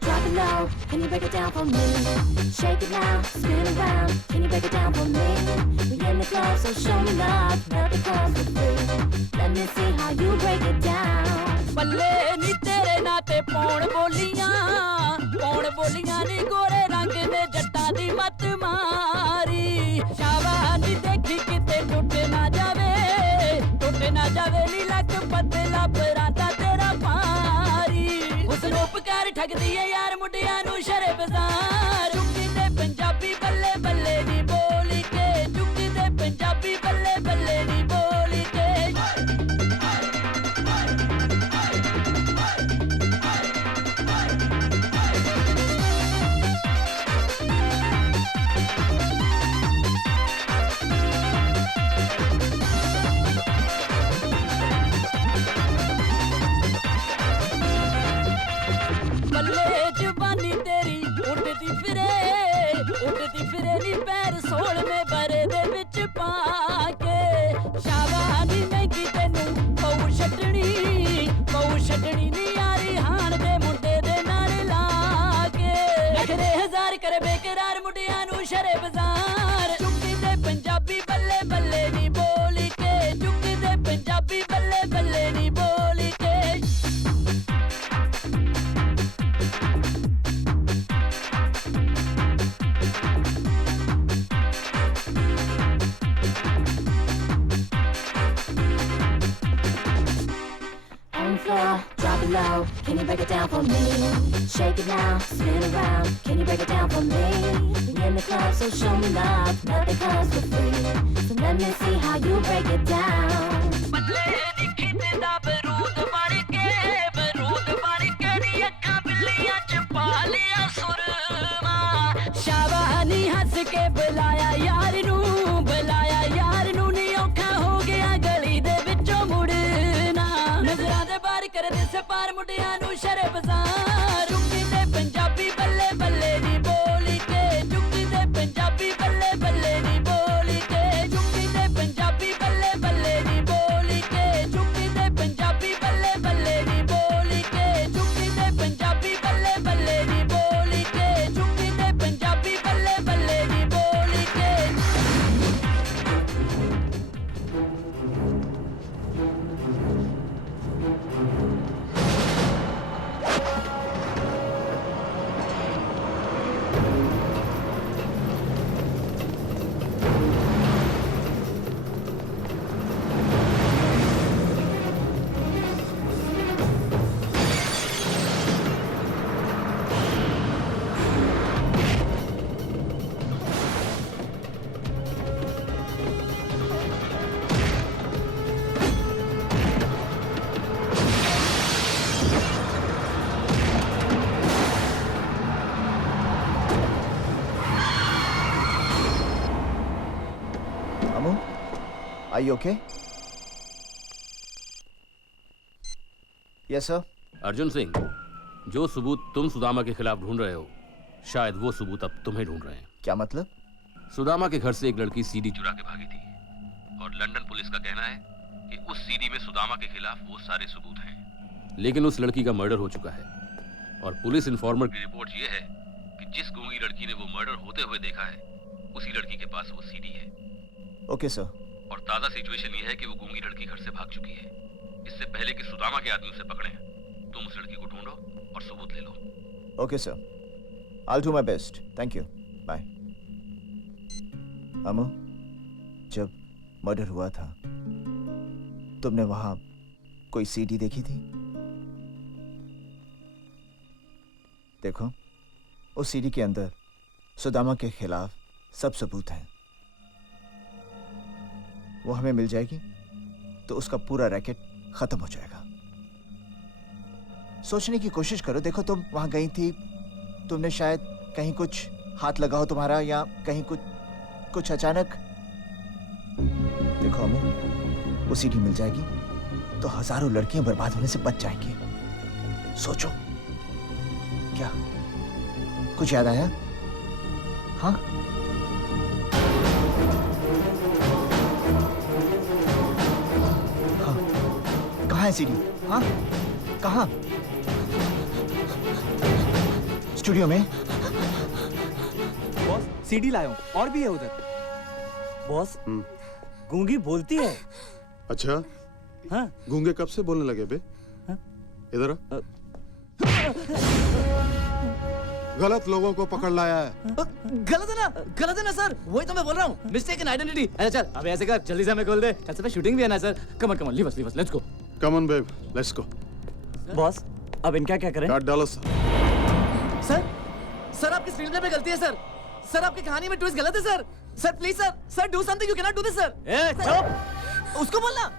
Drop it low, can you break it down for me? Shake it now, spin around, can you break it down for me? We in the club, so show me love, nothing comes for free. Let me see how you break it down. बल्ले नी तेरे नाते पौन बोलियां नी गोरे रंग ने जट्टा दी मत मारी शाबानी देखी किते टूट ना जावे नी लक पतला पराता तेरा पारी हुस्न उपकार ठग दिए यार मुंडिया नू शरे बाजार चुक्की ते पंजाबी बल्ले बल्ले नी बोली के चुक्की ते पंजाबी बल्ले बल्ले नी बोली के बल्ले जुबानी तेरी उड़ती फिरे नी पैर सोल में बरे दे विच पाके शाबानी महंगी तेनू पऊ छटनी नी यारी हान दे मुंडे दे नाल लाके नखरे हजार करे बेकरार मुंडिया नू शरे बाजार चुक्की दे पंजाबी बल्ले बल्ले नी बोली के चुक्की दे पंजाबी बल्ले बल्ले नी बोली के Drop it low, can you break it down for me? Shake it now, spin around, can you break it down for me? We in the club, so show me love, nothing comes for free. So let me see how you break it down. बदले दिखे ते दा बरूद बन के नी अक्खां बिल्लियां च पा लिया सुरमा शाबानी हंस के बुलाया यार नू नी औखा हो गया गली दे विचों मुड़ना नजरां दे बार कर दे से पार मुंडिया नू शरे बाजार चुक्की ते पंजाबी बल्ले बल्ले नी बोली के चुक्की ते पंजाबी बल्ले बल्ले नी बोली के चुक्की ते पंजाबी बल्ले बल्ले नी बोली के चुक्की ते पंजाबी बल्ले बल्ले नी बोली के चुक्की ते पंजाबी बल्ले बल्ले नी बोली के चुक्की ते पंजाबी बल्ले बल्ले नी बोली के Are you okay? Yes, sir. Arjun Singh, जो सबूत तुम सुदामा के खिलाफ ढूंढ रहे हो, शायद वो सबूत अब तुम्हें ढूंढ रहे हैं। क्या मतलब? सुदामा के घर से एक लड़की सीडी चुरा के भागी थी और लंदन पुलिस का कहना है कि उस सीडी में सुदामा के खिलाफ वो सारे सबूत हैं। लेकिन उस लड़की का मर्डर हो चुका है और पुलिस इन्फॉर्मर की रिपोर्ट ये है कि जिस गूंगी लड़की ने वो मर्डर होते हुए देखा है, उसी लड़की के पास वो सीडी है। Okay sir. और ताजा सिचुएशन ये है कि वो गूंगी लड़की घर से भाग चुकी है। इससे पहले कि सुदामा के आदमी उसे पकड़े, तुम उस लड़की को ढूंढो और सबूत ले लो। Okay sir, I'll do my best. Thank you. Bye. Amu, जब मर्डर हुआ था, तुमने वहां कोई सीडी देखी थी? देखो, उस सीडी के अंदर सुदामा के खिलाफ सब सबूत हैं। वो हमें मिल जाएगी तो उसका पूरा रैकेट खत्म हो जाएगा। सोचने की कोशिश करो। देखो, तुम वहां गई थी, तुमने शायद कहीं कुछ हाथ लगा हो तुम्हारा, या कहीं कुछ अचानक। देखो अमू, वो सीडी मिल जाएगी तो हजारों लड़कियां बर्बाद होने से बच जाएंगी। सोचो, क्या कुछ याद आया? हाँ, कहाँ है सीडी? हाँ, कहाँ? स्टूडियो में। बॉस, सीडी लाया हूँ, और भी है उधर। बॉस, गूंगी बोलती है। अच्छा? हाँ। गूंगे कब से बोलने लगे बे? हाँ? इधर आ। गलत लोगों को पकड़ लाया है। गलत है ना सर, वही तो मैं बोल रहा हूँ, मिस्टेक इन आइडेंटिटी। अरे चल अबे ऐसे कर, जल्दी से हमें खोल दे, कल से शूटिंग भी है ना sir. Come on leave us let's go. Come on babe, let's go. Boss अब इनका क्या करें? काट डालो सर। सर आपकी स्क्रीन प्ले में गलती है सर। सर आपकी कहानी में ट्विस्ट गलत है sir. Sir please sir do something, you can not do this sir. ए चुप, उसको बोलना।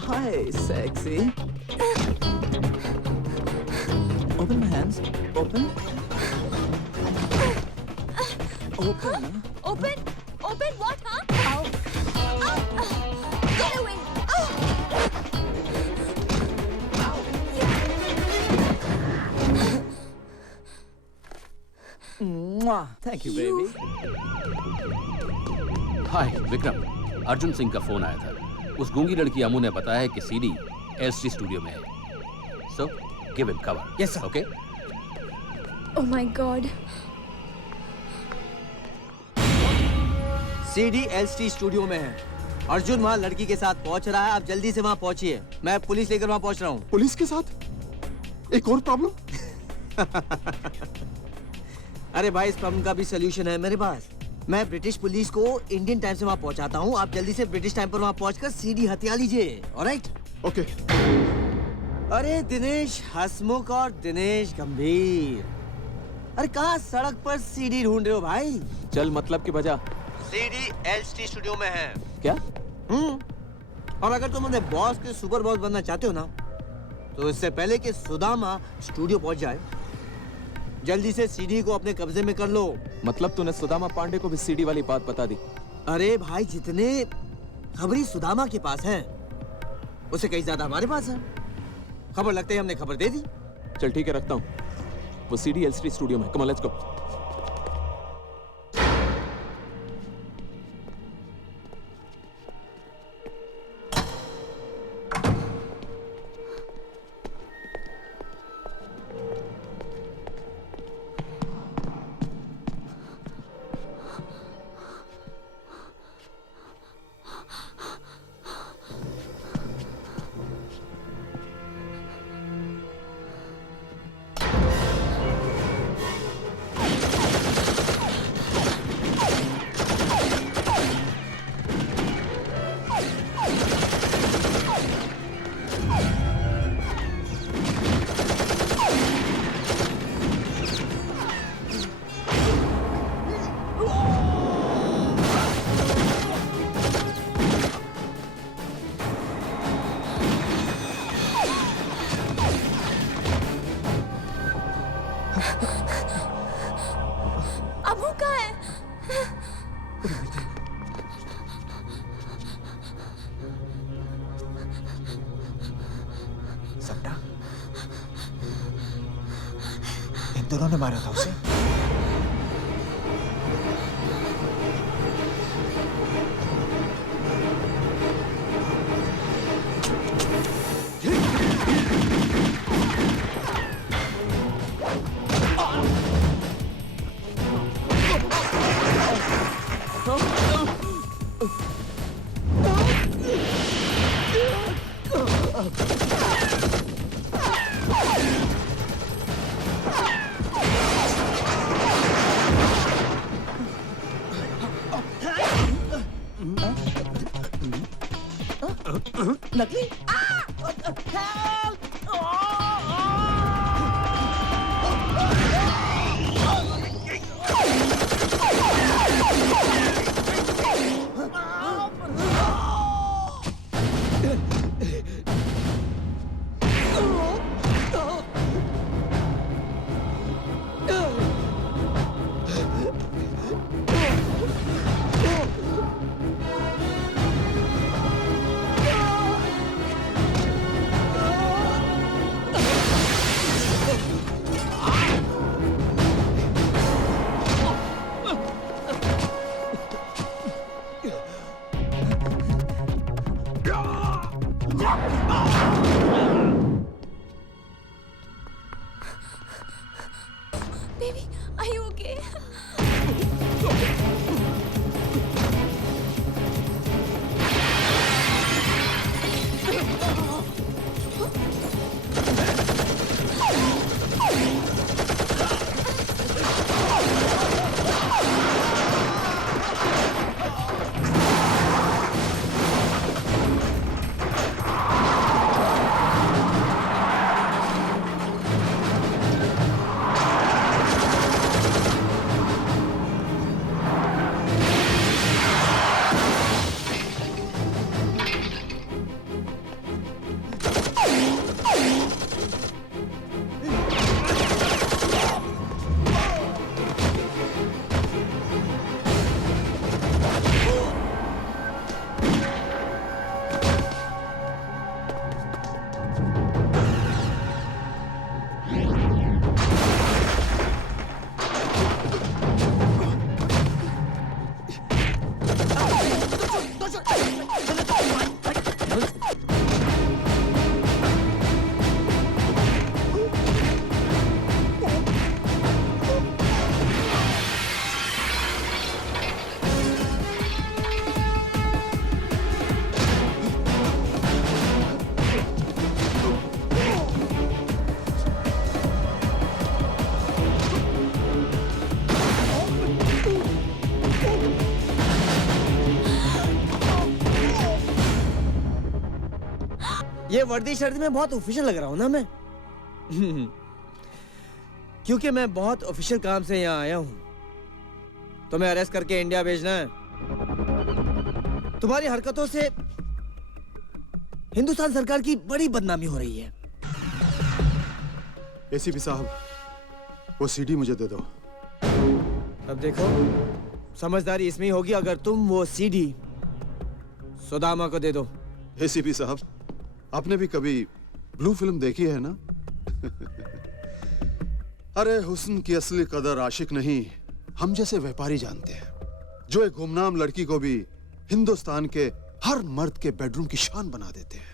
Hi, sexy. Open my hands. Open. Open. Open what, huh? Get away! Thank you, baby. हाय विक्रम, अर्जुन सिंह का फोन आया था। उस गूंगी लड़की अमू ने बताया है कि सीडी एलसी स्टूडियो में है। So give him cover. Yes sir. Okay. Oh my God! CD LC studio में है। अर्जुन वहाँ लड़की के साथ पहुँच रहा है, आप जल्दी से वहाँ पहुँचिए। मैं पुलिस लेकर वहाँ पहुँच रहा हूँ। पुलिस के साथ? एक और प्रॉब्लम? अरे भाई, इस प्रॉब्लम का भी सोल्यूशन है मेरे पास। मैं ब्रिटिश पुलिस को इंडियन टाइम से वहाँ पहुँचाता हूँ। आप जल्दी से ब्रिटिश टाइम पर वहाँ पहुँचकर सीडी हथिया लीजिए। ऑलराइट? ओके। अरे दिनेश हसमुख और दिनेश गंभीर, अरे कहाँ सड़क पर सीडी ढूंढ रहे हो भाई? चल मतलब की बजा। सीडी एलसी स्टूडियो में है। क्या? और अगर तुम अपने बॉस के सुपर बॉस बनना चाहते हो ना, तो इससे पहले कि सुदामा स्टूडियो पहुंच जाए, जल्दी से सीडी को अपने कब्जे में कर लो। मतलब तूने सुदामा पांडे को भी सीडी वाली बात बता दी? अरे भाई, जितने खबरी सुदामा के पास हैं, उससे कहीं ज्यादा हमारे पास है। खबर लगते ही हमने खबर दे दी। चल ठीक है, रखता हूँ। वो सीडी एलसी स्टूडियो में। Come on let's go. Abu कहाँ है? सपना, इन दोनों ने मारा था उसे। नकली? ये वर्दी शर्दी में बहुत ऑफिशियल लग रहा हूँ ना मैं? क्योंकि मैं बहुत ऑफिशियल काम से यहाँ आया हूँ। तुम्हें अरेस्ट करके इंडिया भेजना है। तुम्हारी हरकतों से हिंदुस्तान सरकार की बड़ी बदनामी हो रही है। एसीपी साहब, वो सीडी मुझे दे दो। अब देखो, समझदारी इसमें ही होगी अगर तुम वो सीडी सुदामा को दे दो। एसीपी साहब, आपने भी कभी ब्लू फिल्म देखी है ना? अरे हुस्न की असली कदर आशिक नहीं, हम जैसे व्यापारी जानते हैं, जो एक गुमनाम लड़की को भी हिंदुस्तान के हर मर्द के बेडरूम की शान बना देते हैं।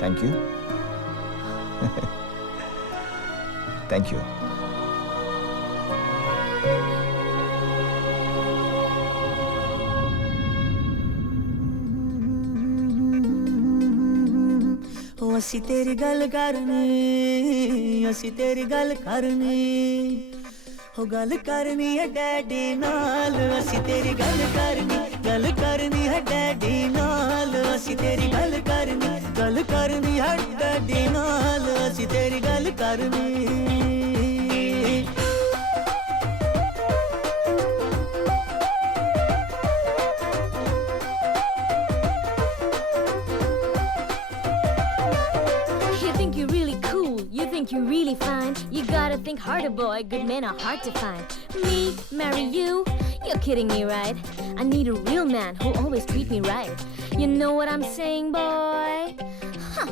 Thank you. Thank you. ਅਸੀਂ ਤੇਰੀ ਗੱਲ ਕਰਨੀ, ਅਸੀਂ ਤੇਰੀ ਗੱਲ ਕਰਨੀ, ਹੋ ਗੱਲ ਕਰਨੀ ਹੈ ਡੈਡੀ ਨਾਲ। ਅਸੀਂ ਤੇਰੀ ਗੱਲ ਕਰਨੀ ਹੈ ਡੈਡੀ ਨਾਲ। ਅਸੀਂ ਤੇਰੀ ਗੱਲ ਕਰਨੀ ਹੈ ਡੈਡੀ ਨਾਲ। ਅਸੀਂ ਤੇਰੀ ਗੱਲ ਕਰਨੀ। You're really fine. You gotta think harder, boy. Good men are hard to find. Me, marry you? You're kidding me, right? I need a real man who'll always treat me right. You know what I'm saying, boy? Huh.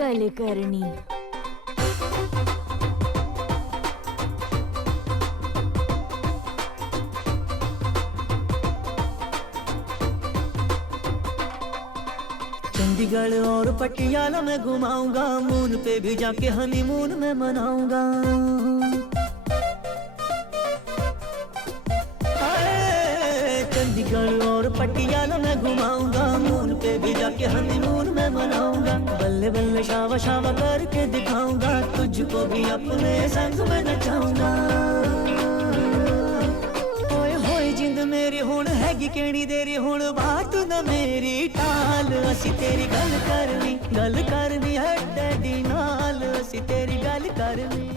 Gal karni. Chandigarh और पटियाला में घुमाऊंगा, moon पे भी जाके honeymoon में मनाऊंगा। चंडीगढ़ और पटियाला में घुमाऊंगा, मून पे भी जाके हनीमून में मनाऊंगा। बल्ले बल्ले शावा शावा करके दिखाऊंगा, तुझको भी अपने संग में नचाऊंगा। ओए होए जिंद मेरी तेरी हुण हैगी केड़ी देरी हुण बात ना मेरी टाल असी तेरी गल करनी है डैडी नाल असी तेरी गल करनी